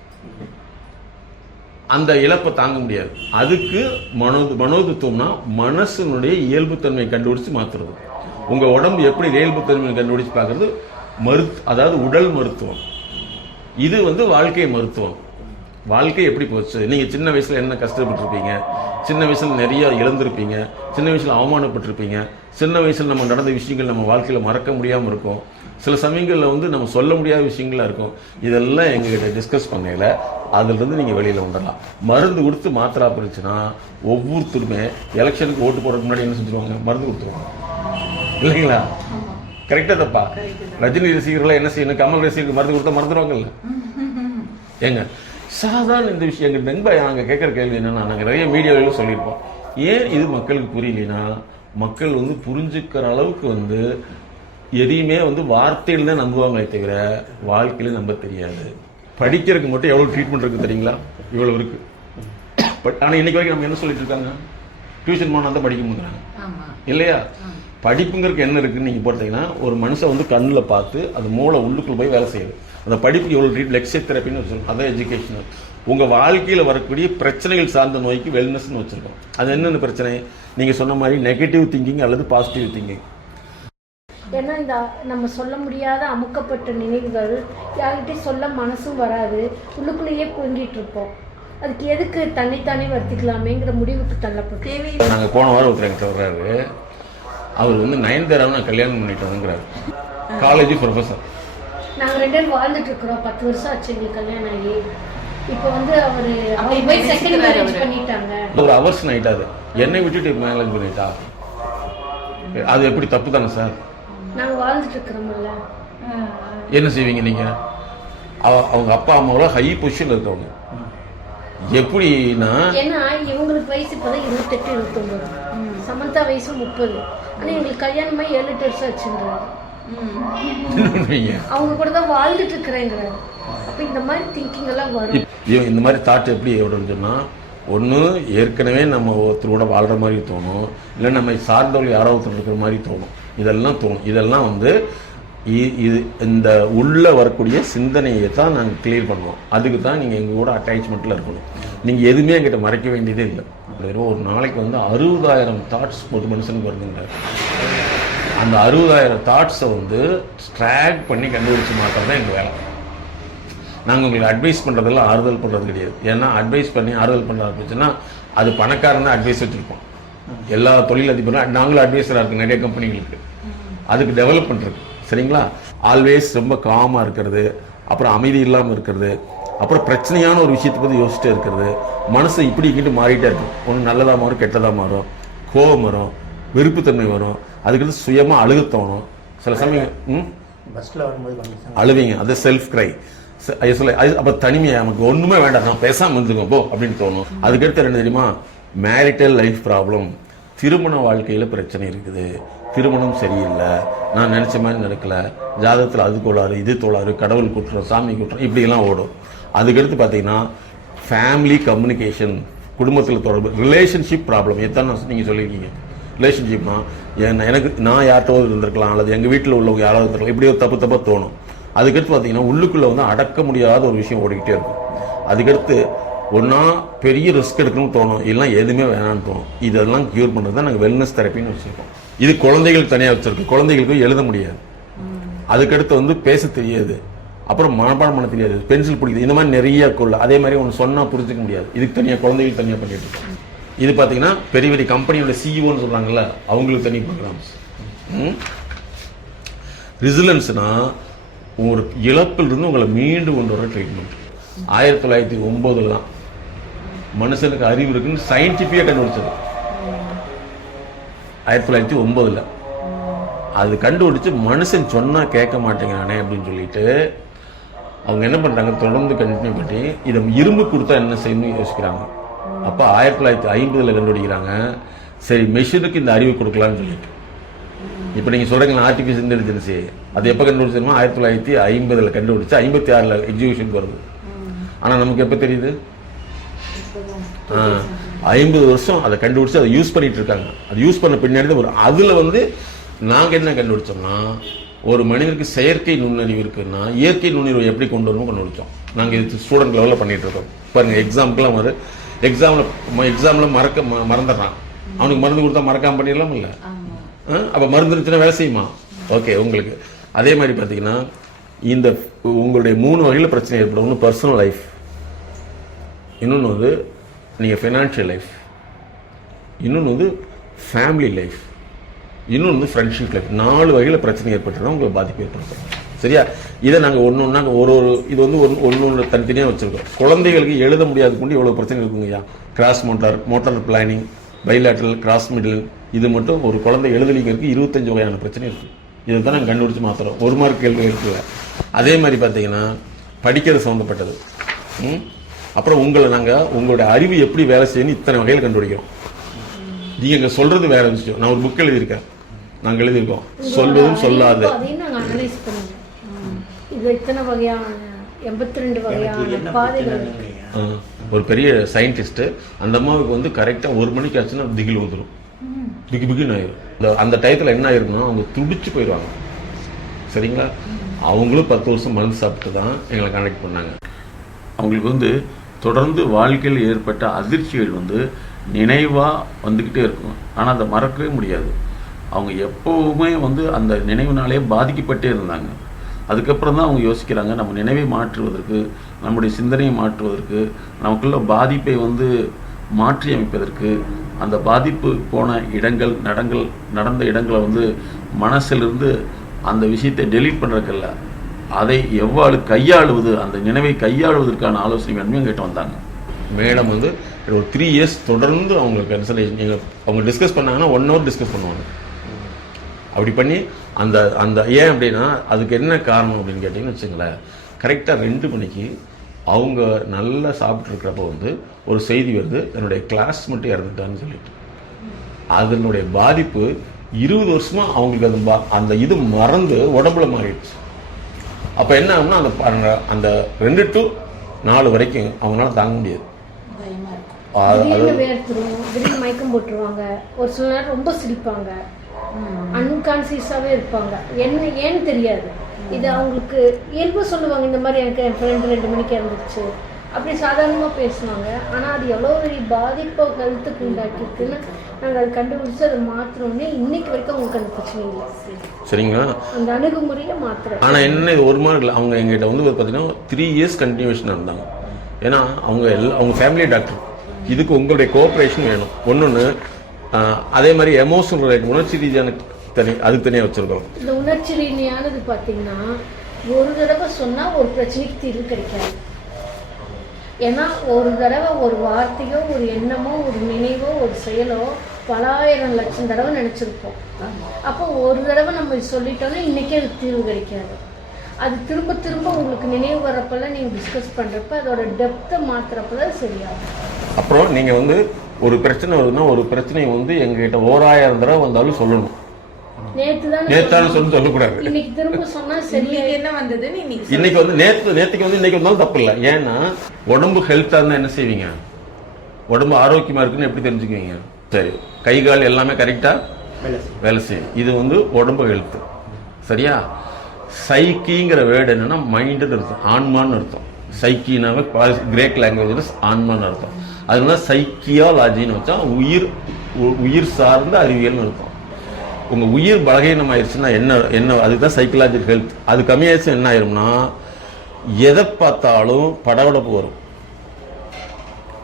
அந்த இழப்பை தாங்க முடியாது. அதுக்கு மனோதத்துவம்னா மனசனுடைய இயல்புத்தன்மை கண்டுபிடிச்சு மாத்துறது. உங்க உடம்பு எப்படி இயல்புத்தன்மை கண்டுபிடிச்சு பார்க்கறது அதாவது உடல் மருத்துவம். இது வந்து வாழ்க்கை மருத்துவம். வாழ்க்கை எப்படி போச்சு, நீங்க சின்ன வயசுல என்ன கஷ்டப்பட்டிருப்பீங்க, சின்ன வயசுல நிறைய இழந்திருப்பீங்க, சின்ன வயசுல அவமானப்பட்டிருப்பீங்க, சின்ன வயசுல நம்ம நடந்த விஷயங்கள் நம்ம வாழ்க்கையில மறக்க முடியாம இருக்கும், சில சமயங்கள்ல வந்து நம்ம சொல்ல முடியாத விஷயங்களா இருக்கும். இதெல்லாம் எங்ககிட்ட டிஸ்கஸ் பண்ணல, அதுல இருந்து நீங்க வெளியில வந்துடலாம். மருந்து கொடுத்து மாத்திரா போச்சுன்னா ஒவ்வொருத்தருமே எலெக்ஷனுக்கு ஓட்டு போடுறதுக்கு முன்னாடி என்ன செஞ்சுருவாங்க, மருந்து கொடுத்துருவாங்க இல்லைங்களா? கரெக்டா தப்பா? ரஜினி ரசிகர்கள் என்ன செய்யணும், கமல் ரசிகர்கள் மருந்து கொடுத்தா மறந்துடுவாங்கல்ல? ஏங்க சாதாரண இந்த விஷயம் எங்க நண்பா நாங்கள் கேட்குற கேள்வி என்னன்னா, நாங்கள் நிறைய மீடியாவிலும் சொல்லியிருப்போம், ஏன் இது மக்களுக்கு புரியலனா, மக்கள் வந்து புரிஞ்சுக்கிற அளவுக்கு வந்து எதையுமே வந்து வார்த்தையில் தான் நம்புவாங்களே தவிர வாழ்க்கையில நம்ப தெரியாது. படிக்கிறதுக்கு மட்டும் எவ்வளோ ட்ரீட்மெண்ட் இருக்கு தெரியுங்களா? இவ்வளோ இருக்கு. பட் ஆனால் இன்னைக்கு வரைக்கும் நம்ம என்ன சொல்லிட்டு இருக்காங்க, டியூஷன் போனால் தான் படிக்க முடியுறாங்க இல்லையா? படிப்புங்கிறதுக்கு என்ன இருக்குன்னு நீங்கள் பார்த்தீங்கன்னா, ஒரு மனுஷன் வந்து கண்ணில் பார்த்து அது மூளை உள்ளுக்குள்ள போய் வேலை செய்யுது. அந்த படிப்புக்கு எவ்வளோ லெக்சர் தெரப்பின்னு வச்சுருக்கோம், அதான் எஜுகேஷனல். உங்கள் வாழ்க்கையில் வரக்கூடிய பிரச்சனைகள் சார்ந்த நோய்க்கு வெல்னஸ்ன்னு வச்சுருக்கோம். அது என்னென்ன பிரச்சனை? நீங்கள் சொன்ன மாதிரி நெகட்டிவ் திங்கிங் அல்லது பாசிட்டிவ் திங்கிங். ஏன்னா இந்த நம்ம சொல்ல முடியாத அமுக்கப்பட்ட நினைவுகள் யார்கிட்டையும் சொல்ல மனசும் வராது, உள்ளுக்குள்ளேயே புரிஞ்சிட்டு இருப்போம். அதுக்கு எதுக்கு தன்னைத்தானே வருத்திக்கலாமேங்கிற முடிவுக்கு தள்ளப்பட்டு நாங்கள் போன வாரம் ஒருத்தர் என்கிட்ட வர்றாரு, அவர் வந்து நயன்தாராவை நான் கல்யாணம் பண்ணிட்டு வந்துங்கிறாரு, காலேஜ் ப்ரொஃபஸர். நாங்கள் 2 பேரும் வாழ்ந்துட்டு இருக்கிறோம், 10 வருஷம் ஆச்சு எங்களுக்கு கல்யாணம் ஆகி. இப்போ வந்து அவர் போய் செகண்ட் மேரேஜ் பண்ணிட்டாங்க. ஒரு அவர்ஸ் நைட்டாது என்னை விட்டுட்டு மேரேஜ் பண்ணிட்டா, அது எப்படி தப்பு தானே சார்? நாங்கள் வாழ்ந்துட்டு இருக்கிறோம்ல, என்ன செய்வீங்க நீங்க? அவங்க அப்பா அம்மாவோட ஹை பொசிஷன்ல இருக்கவங்க எப்படின்னா, ஏன்னா இவங்களுக்கு வயசு இப்போதான் 28 29, சமந்தா வயசு 30. ஆனா எங்களுக்கு கல்யாணமாயி 7-8 வருஷம் ஆச்சுன்றாரு. அவங்க கூட தான் வாழ்ந்துட்டு இருக்கிறேங்கிறாரு. அப்ப இந்த மாதிரி திங்கிங் எல்லாம் வரும். இந்த மாதிரி தாட் எப்படி சொன்னா, ஒன்று ஏற்கனவே நம்ம ஒருத்தரோட வாழ்ற மாதிரி தோணும், இல்லை நம்ம சார்ந்தவர்கள் யாரோ ஒருத்தர் இருக்கிற மாதிரி தோணும். இதெல்லாம் தோணும். இதெல்லாம் வந்து இது இந்த உள்ள வரக்கூடிய சிந்தனையை தான் நாங்கள் கிளியர் பண்ணுவோம். அதுக்கு தான் நீங்கள் எங்கள் கூட அட்டாச்மெண்ட்டில் இருக்கணும். நீங்கள் எதுவுமே எங்கிட்ட மறைக்க வேண்டியதே இல்லை. ஒரு நாளைக்கு வந்து 60,000 தாட்ஸ் ஒரு மனுஷனுக்கு வருதுங்க. அந்த 60,000 தாட்ஸை வந்து ஸ்ட்ராக் பண்ணி கண்டுபிடிச்சு மாத்திரம் தான் எங்கள் வேலை. நாங்கள் உங்களுக்கு அட்வைஸ் பண்ணுறதெல்லாம் ஆறுதல் பண்ணுறது கிடையாது. ஏன்னா அட்வைஸ் பண்ணி ஆறுதல் பண்ண ஆரம்பிச்சுன்னா அது பணக்காரன் தான் அட்வைஸ் வச்சுருப்போம். எல்லா தொழிலதிபரும் நாங்களும் அட்வைஸராக இருக்குது நிறைய கம்பெனிகளுக்கு. அதுக்கு டெவலப் பண்ணுறது சரிங்களா. ஆல்வேஸ் ரொம்ப காமாக இருக்கிறது, அப்புறம் அமைதி இல்லாமல் இருக்கிறது, அப்புறம் பிரச்சனையான ஒரு விஷயத்தை பற்றி யோசிச்சுட்டே இருக்கிறது, மனசை இப்படி இங்கிட்டு மாறிட்டே இருக்கும். ஒன்று நல்லதாக மாறும், கெட்டதாக மாறும், கோபம் வரும், வெறுப்புத்தன்மை வரும், அதுக்கடுத்து சுயமாக அழுக தோணும். சில சமயம் பஸ்ஸில் வரும்போது அழுவீங்க, அது செல்ஃப் கிரை. அப்போ தனிமையாக நமக்கு ஒன்றுமே வேண்டாம், நான் பேசாமல் இருந்துக்கோ போ அப்படின்னு தோணும். அதுக்கடுத்து என்ன தெரியுமா, மேரிட்டல் லைஃப் ப்ராப்ளம், திருமண வாழ்க்கையில் பிரச்சனை இருக்குது, திருமணம் சரியில்லை, நான் நினச்ச மாதிரி நடக்கலை, ஜாதகத்தில் அது கோளாறு இது தோளாறு, கடவுள் குற்றம் சாமி குற்றம் இப்படியெல்லாம் ஓடும். அதுக்கடுத்து பார்த்தீங்கன்னா ஃபேமிலி கம்யூனிகேஷன், குடும்பத்தில் தொடர்பு, ரிலேஷன்ஷிப் ப்ராப்ளம். எத்தனை நீங்கள் சொல்லியிருக்கீங்க ரிலேஷன்ஷிப்னா எனக்கு நான் யார்கிட்ட இருந்திருக்கலாம், அல்லது எங்கள் வீட்டில் உள்ளவங்க யாராவது இருந்திருக்கலாம், இப்படி ஒரு தப்பாக தோணும். அதுக்கடுத்து பார்த்தீங்கன்னா உள்ளுக்குள்ளே வந்து அடக்க முடியாத ஒரு விஷயம் ஓடிக்கிட்டே இருக்கும். அதுக்கடுத்து ஒன்றா பெரிய ரிஸ்க் எடுக்கணும்னு தோணும், இல்லைனா எதுவுமே வேணான்னு தோணும். இதெல்லாம் க்யூர் பண்ணுறது தான் நாங்கள் வெல்னஸ் தெரப்பின்னு வச்சுருக்கோம். இது குழந்தைகளுக்கு தனியாக வச்சுருக்கோம். குழந்தைகளுக்கு எழுத முடியாது, அதுக்கடுத்து வந்து பேச தெரியாது, அப்புறம் மனப்பாடம் பண்ண தெரியாது, பென்சில் பிடிக்குது, இந்த மாதிரி நிறைய கொள்ள. அதே மாதிரி ஒன்று சொன்னால் புரிஞ்சிக்க முடியாது. இதுக்கு தனியாக குழந்தைகளுக்கு தனியாக பண்ணிட்டு இருக்கோம். இது பார்த்தீங்கன்னா பெரிய பெரிய கம்பெனியோட சிஇஓன்னு சொல்கிறாங்கல்ல, அவங்களுக்கு தனி ப்ரோக்ராம்ஸ். ரிசிலன்ஸ்னா ஒரு இழப்பிலிருந்து உங்களை மீண்டு கொண்டு வர ட்ரீட்மெண்ட். 1909 தான் மனுஷனுக்கு அறிவு இருக்குன்னு சயின்டிஃபிக்காக கண்டுபிடிச்சது. 1909 அது கண்டுபிடிச்சு மனுஷன் சொன்னால் கேட்க மாட்டேங்கிறானே அப்படின்னு சொல்லிட்டு அவங்க என்ன பண்ணுறாங்க, தொடர்ந்து கண்டினியூ பண்ணி இதை இரும்பு கொடுத்தா என்ன செய்யணும்னு யோசிக்கிறாங்க. அப்போ 1950 கண்டுபிடிக்கிறாங்க, சரி மெஷினுக்கு இந்த அறிவு கொடுக்கலான்னு சொல்லிட்டு. இப்போ நீங்கள் சொல்கிறீங்களா ஆர்டிஃபிஷியல் இன்டெலிஜென்ஸு, அது எப்போ கண்டுபிடிச்சிருமோ 1950 கண்டுபிடிச்சு 56 எக்ஸிக்யூஷனுக்கு வருது. ஆனால் நமக்கு எப்போ தெரியுது, 50 வருஷம் அதை கண்டுபிடிச்சு அதை யூஸ் பண்ணிட்டு இருக்காங்க. அது யூஸ் பண்ண பின்னாடி ஒரு அதில் வந்து நாங்கள் என்ன கண்டுபிடிச்சோம்னா, ஒரு மனிதனுக்கு செயற்கை நுண்ணறிவு இருக்குன்னா இயற்கை நுண்ணறிவு எப்படி கொண்டு வரணும் கண்டுபிடிச்சோம். நாங்கள் இது ஸ்டூடெண்ட் லெவலில் பண்ணிட்டு இருக்கோம். பாருங்கள் எக்ஸாமுக்குலாம் வரும், எக்ஸாமில் மறந்துடுறான், அவனுக்கு மருந்து கொடுத்தா மறக்காமல் பண்ணிடலாம் இல்லை. அப்போ மருந்து இருந்துச்சுன்னா வேலை செய்யுமா? ஓகே. உங்களுக்கு அதே மாதிரி பார்த்தீங்கன்னா இந்த உங்களுடைய 3 வகையில் பிரச்சனை ஏற்படும். ஒன்று பர்சனல் லைஃப், இன்னொன்று வந்து நீங்கள் ஃபினான்ஷியல் லைஃப், இன்னொன்று வந்து ஃபேமிலி லைஃப், இன்னொன்று வந்து ஃப்ரெண்ட்ஷிப் லைஃப். 4 வகையில் பிரச்சனை ஏற்பட்டுனா உங்களுக்கு பாதிப்பு ஏற்படுத்தும். சரியா? இதை நாங்கள் ஒன்று ஒன்றா ஒரு இது வந்து ஒன்று தனித்தனியாக வச்சுருக்கோம். குழந்தைகளுக்கு எழுத முடியாது கொண்டு எவ்வளோ பிரச்சனை இருக்குங்கய்யா. Cross motor planning, bilateral, cross middle, இது மட்டும் ஒரு குழந்தை எழுதலிங்கிறதுக்கு 25 வகையான பிரச்சனை இருக்குது. இதை தான் நாங்கள் கண்டுபிடிச்சி மாத்திரம். 1 மார்க் கேள்வி இருக்குல்ல. அதே மாதிரி பார்த்தீங்கன்னா படிக்கிறது சம்மந்தப்பட்டது. அப்புறம் உங்களுடைய அறிவு எப்படி வேலை செய்யணும் இத்தனை வகையில் கண்டுபிடிக்கிறோம். நீங்கள் இங்கே சொல்கிறது வேற விஷயம். நான் ஒரு புக் எழுதியிருக்கேன், நாங்கள் எழுதியிருக்கோம் சொல்வதும் சொல்லாது. ஒரு பெரிய சயின்டிஸ்ட், அந்த அம்மாவுக்கு வந்து கரெக்டாக 1 மணிக்கு ஆச்சுன்னா திகில் வந்துடும், பிகின்னு ஆயிரும். அந்த டயத்தில் என்ன ஆயிருக்குன்னா அவங்க துடிச்சு போயிடுவாங்க. சரிங்களா? அவங்களும் 10 வருஷம் மருந்து சாப்பிட்டு தான் எங்களை கனெக்ட் பண்ணாங்க. அவங்களுக்கு வந்து தொடர்ந்து வாழ்க்கையில் ஏற்பட்ட அதிர்ச்சிகள் வந்து நினைவாக வந்துக்கிட்டே இருக்கும். ஆனால் அதை மறக்கவே முடியாது. அவங்க எப்போவுமே வந்து அந்த நினைவுனாலே பாதிக்கப்பட்டே இருந்தாங்க. அதுக்கப்புறம் தான் அவங்க யோசிக்கிறாங்க, நம்ம நினைவை மாற்றுவதற்கு, நம்முடைய சிந்தனையை மாற்றுவதற்கு, நமக்குள்ள பாதிப்பை வந்து மாற்றி அமைப்பதற்கு, அந்த பாதிப்பு போன இடங்கள் நடந்த இடங்களை வந்து மனசிலிருந்து அந்த விஷயத்தை டெலீட் பண்ணுறதுக்கல்ல, அதை எவ்வாறு கையாளுவது, அந்த நினைவை கையாளுவதற்கான ஆலோசனை வேணுமே கேட்டு வந்தாங்க. மேடம் வந்து ஒரு 3 இயர்ஸ் தொடர்ந்து அவங்களுக்கு கன்சல்டேஷன் அவங்க டிஸ்கஸ் பண்ணாங்கன்னா 1 hour டிஸ்கஸ் பண்ணுவாங்க. அப்படி பண்ணி அந்த ஏன் அப்படின்னா அதுக்கு என்ன காரணம் அப்படின்னு கேட்டிங்கன்னு வச்சுங்களேன், கரெக்டாக 2 மணிக்கு அவங்க நல்லா சாப்பிட்ருக்கிறப்ப வந்து ஒரு செய்தி வருது, என்னுடைய கிளாஸ் மட்டும் இறந்துட்டான்னு சொல்லிட்டு. அதனுடைய பாதிப்பு 20 வருஷமாக அவங்களுக்கு அந்த இது மறந்து உடம்புல மாறிடுச்சு. அப்போ என்ன ஆகும்னா அந்த 2 to 4 வரைக்கும் அவங்களால தாங்க முடியாது. மயக்கம் போட்டுருவாங்க, ஒரு சில நேரம் ரொம்ப சிரிப்பாங்க, அன்கான்சியஸாகவே இருப்பாங்க, ஏன்னு தெரியாது. இது அவங்களுக்கு இயல்பு சொல்லுவாங்க, இந்த மாதிரி எனக்கு என் ஃப்ரெண்டு 2 மணிக்கு இறந்துருச்சு அப்படி சாதாரணமாக பேசுவாங்க. ஆனால் அது எவ்வளோ பெரிய பாதிப்பை கழுத்துக்கு உண்டாக்கிருக்குன்னு நாங்கள் அதை கண்டுபிடிச்சி அதை மாத்திரோன்னே இன்னைக்கு வரைக்கும் அவங்களுக்கு அந்த பிரச்சனை இல்லை. சரிங்களா? அந்த அணுகுமுறையை மாத்திரம். ஆனால் என்ன இது ஒரு மாதிரி இல்லை, அவங்க எங்ககிட்ட வந்து பார்த்தீங்கன்னா 3 இயர்ஸ் கண்டினியூஷனாக இருந்தாங்க. ஏன்னா அவங்க ஃபேமிலி டாக்டர். இதுக்கு உங்களுடைய கோஆப்ரேஷன் வேணும். ஒன்று அதே மாதிரி எமோஷனல் ரைட், உணர்ச்சி ரீதியான அதுக்கு தனியாக வச்சுருக்கோம். இந்த உணர்ச்சி ரீதியானது பார்த்தீங்கன்னா ஒரு தடவை சொன்னால் ஒரு பிரச்சனைக்கு தீர்வு கிடைக்காது. ஏன்னா ஒரு தடவை ஒரு வார்த்தையோ ஒரு எண்ணமோ ஒரு நினைவோ ஒரு செயலோ பலாயிரம் லட்சம் தடவை நினச்சிருப்போம். அப்போ ஒரு தடவை நம்ம சொல்லிட்டோம்னா இன்றைக்கே அதுக்கு தீர்வு கிடைக்காது. அது திரும்ப திரும்ப உங்களுக்கு நினைவு வரப்பெல்லாம் நீங்கள் டிஸ்கஸ் பண்ணுறப்ப அதோட டெப்த்தை மாற்றுறப்பதான் சரியாகும். அப்புறம் நீங்கள் வந்து ஒரு பிரச்சனை வருதுன்னா ஒரு பிரச்சனையை வந்து எங்ககிட்ட 1000 தடவை வந்தாலும் சொல்லணும். நேத்தாலும் சொல்லக்கூடாது. இன்னைக்கு திரும்ப சொன்னா சரி. என்ன வந்தது இன்னைக்கு வந்து நேற்றுக்கு வந்து இன்னைக்கு வந்தாலும் தப்பு இல்லை. ஏன்னா உடம்பு ஹெல்த்தா இருந்தா என்ன செய்வீங்க? உடம்பு ஆரோக்கியமா இருக்குன்னு எப்படி தெரிஞ்சுக்குவீங்க? சரி, கை கால் எல்லாமே கரெக்டா வேலை செய்யும். இது வந்து உடம்பு ஹெல்த். சரியா? சைக்கிங்கிற வேர்டு என்னன்னா மைண்டுன்னு அர்த்தம், ஆன்மான்னு அர்த்தம். சைக்கினாவே கிரேக் லாங்குவேஜ் ஆன்மான்னு அர்த்தம். அதனால சைக்கியாலஜின்னு வச்சா உயிர் சார்ந்த அறிவியல்னு அர்த்தம். உங்க உயிர் பலகீனம் ஆயிடுச்சுன்னா என்ன அதுதான் சைக்கலாஜிக்கல் ஹெல்த். அது கம்மியாயிடுச்சு என்ன ஆயிரும்னா எதை பார்த்தாலும் படபடப்பு வரும்.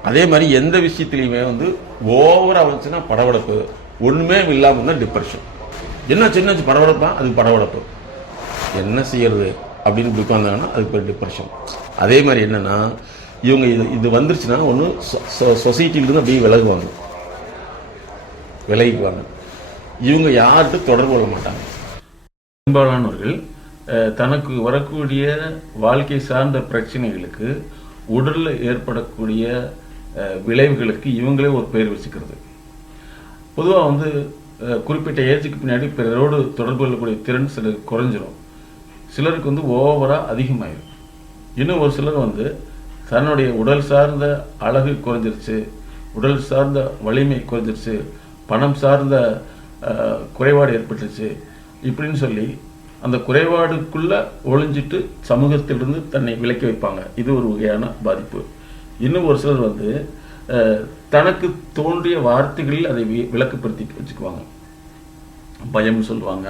அதே மாதிரி எந்த விஷயத்திலையுமே வந்து ஓவரா வந்துச்சுன்னா படபடப்பு, ஒண்ணுமே இல்லாம இருந்தா டிப்ரெஷன். என்ன சின்ன படபடப்பா, அதுக்கு படபடப்பு. என்ன செய்யறது அப்படின்னு உட்கார்ந்தாங்கன்னா அதுக்கு பேர் டிப்ரெஷன். அதே மாதிரி என்னன்னா இவங்க இது வந்துருச்சுன்னா ஒன்று சொசைட்டிலிருந்து அப்படியே விலகிக்குவாங்க. இவங்க யார்கிட்ட தொடர்பு கொள்ள மாட்டாங்க. பெரும்பாலானவர்கள் தனக்கு வரக்கூடிய வாழ்க்கை சார்ந்த பிரச்சனைகளுக்கு உடலில் ஏற்படக்கூடிய விளைவுகளுக்கு இவங்களே ஒரு பெயர் வச்சுக்கிறது. பொதுவாக வந்து குறிப்பிட்ட ஏஜுக்கு பின்னாடி பிறரோடு தொடர்பு கொள்ளக்கூடிய திறன் சிலருக்கு குறைஞ்சிரும், சிலருக்கு வந்து ஓவராக அதிகமாயிடும். இன்னும் ஒரு சிலர் வந்து தன்னுடைய உடல் சார்ந்த அழகு குறைஞ்சிருச்சு, உடல் சார்ந்த வலிமை குறைஞ்சிருச்சு, பணம் சார்ந்த குறைபாடு ஏற்பட்டுச்சு இப்படின்னு சொல்லி அந்த குறைபாடுக்குள்ள ஒளிஞ்சிட்டு சமூகத்திலிருந்து தன்னை விலக்கி வைப்பாங்க. இது ஒரு வகையான பாதிப்பு. இன்னும் ஒரு சிலர் வந்து தனக்கு தோன்றிய வார்த்தைகளில் அதை விளக்கப்படுத்தி வச்சுக்குவாங்க. பயம்னு சொல்லுவாங்க,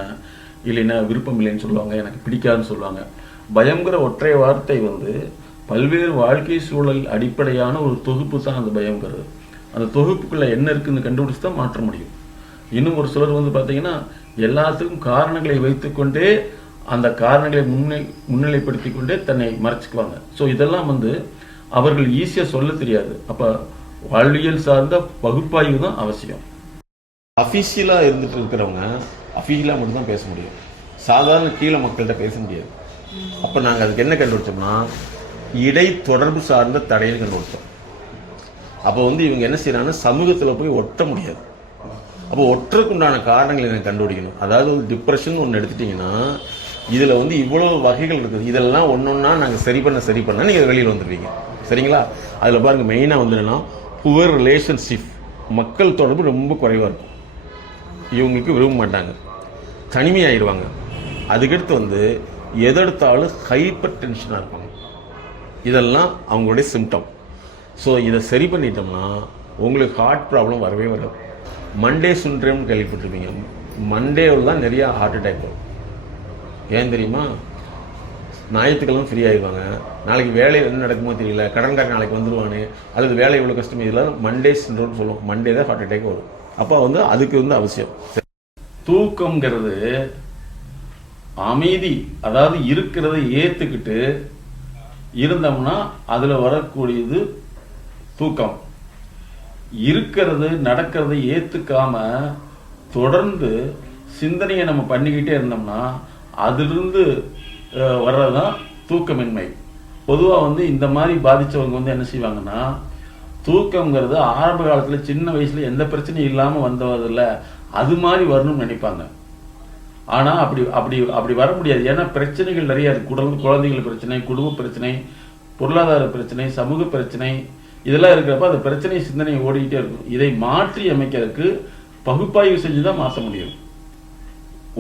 இல்லைன்னா விருப்பம் இல்லைன்னு சொல்லுவாங்க, எனக்கு பிடிக்காதுன்னு சொல்லுவாங்க. பயம்ங்கிற ஒற்றை வார்த்தை வந்து பல்வேறு வாழ்க்கை சூழல் அடிப்படையான ஒரு தொகுப்பு தான் அந்த பயம்ங்கிறது. அந்த தொகுப்புக்குள்ள என்ன இருக்குன்னு கண்டுபிடிச்சு தான் மாற்ற முடியும். இன்னும் ஒரு சிலர் வந்து பார்த்தீங்கன்னா எல்லாத்துக்கும் காரணங்களை வைத்துக்கொண்டே அந்த காரணங்களை முன்னிலைப்படுத்தி கொண்டே தன்னை மறைச்சிக்குவாங்க. ஸோ இதெல்லாம் வந்து அவர்கள் ஈஸியாக சொல்ல தெரியாது. அப்போ வாழ்வியல் சார்ந்த பகுப்பாய்வு தான் அவசியம். அஃபீஷியலாக இருந்துட்டு இருக்கிறவங்க அஃபீஷியலாக மட்டும்தான் பேச முடியும், சாதாரண கீழே மக்கள்கிட்ட பேச முடியாது. அப்போ நாங்கள் அதுக்கு என்ன கண்டுபிடிச்சோம்னா இடை தொடர்பு சார்ந்த தடைன்னு கண்டுபிடிச்சோம். அப்போ வந்து இவங்க என்ன செய்யறாங்கன்னா சமூகத்தில் போய் ஒட்ட முடியாது. அப்போ ஒற்றருக்கு உண்டான காரணங்களை எனக்கு கண்டுபிடிக்கணும். அதாவது வந்து டிப்ரெஷன் ஒன்று எடுத்துட்டீங்கன்னா இதில் வந்து இவ்வளவு வகைகள் இருக்குது. இதெல்லாம் ஒன்றொன்னா நாங்கள் சரி பண்ணால் நீங்கள் வெளியில் வந்துடுவீங்க. சரிங்களா? அதில் பாருங்க மெயினாக வந்து என்னன்னா புவர் ரிலேஷன்ஷிப், மக்கள் தொடர்பு ரொம்ப குறைவாக இருக்கும், இவங்களுக்கு விரும்ப மாட்டாங்க, தனிமையாயிருவாங்க. அதுக்கடுத்து வந்து எதெடுத்தாலும் ஹைப்பர் டென்ஷனாக இருப்பாங்க. இதெல்லாம் அவங்களுடைய சிம்டம். ஸோ இதை சரி பண்ணிட்டோம்னா உங்களுக்கு ஹார்ட் ப்ராப்ளம் வரவே வராது. மண்டே சிண்ட்ரோம்னு கேள்விப்பட்டிருப்பீங்க. மண்டேவில் தான் நிறையா ஹார்ட் அட்டாக் வரும். ஏன் தெரியுமா? ஞாயிற்றுக்கிழமை ஃப்ரீ ஆகிடுவாங்க, நாளைக்கு வேலையில் என்ன நடக்குமோ தெரியல, கடன்காரன் நாளைக்கு வந்துடுவானே, அல்லது வேலை இவ்வளோ கஷ்டம், இதெல்லாம் மண்டே சிண்ட்ரோம்னு சொல்லுவோம். மண்டே தான் ஹார்ட் அட்டாக் வரும். அப்போ வந்து அதுக்கு வந்து அவசியம். தூக்கம்ங்கிறது அமைதி, அதாவது இருக்கிறத ஏற்றுக்கிட்டு இருந்தோம்னா அதில் வரக்கூடியது தூக்கம். இருக்கிறது நடக்கிறத ஏற்றுக்காம தொடர்ந்து சிந்தனையை நம்ம பண்ணிக்கிட்டே இருந்தோம்னா அதிலிருந்து வர்றதுதான் தூக்கமின்மை. பொதுவாக வந்து இந்த மாதிரி பாதித்தவங்க வந்து என்ன செய்வாங்கன்னா தூக்கங்கிறது ஆரம்ப காலத்தில் சின்ன வயசுல எந்த பிரச்சனையும் இல்லாமல் வந்ததில்ல, அது மாதிரி வரணும்னு நினைப்பாங்க. ஆனால் அப்படி வர முடியாது. ஏன்னா பிரச்சனைகள் நிறைய இருக்கு. குழந்தைகள் பிரச்சனை, குடும்ப பிரச்சனை, பொருளாதார பிரச்சனை, சமூக பிரச்சனை, இதெல்லாம் இருக்கிறப்ப அந்த பிரச்சனை சிந்தனை ஓடிக்கிட்டே இருக்கும். இதை மாற்றி அமைக்கிறதுக்கு பகுப்பாய்வு செஞ்சு தான் மாற்ற முடியும்.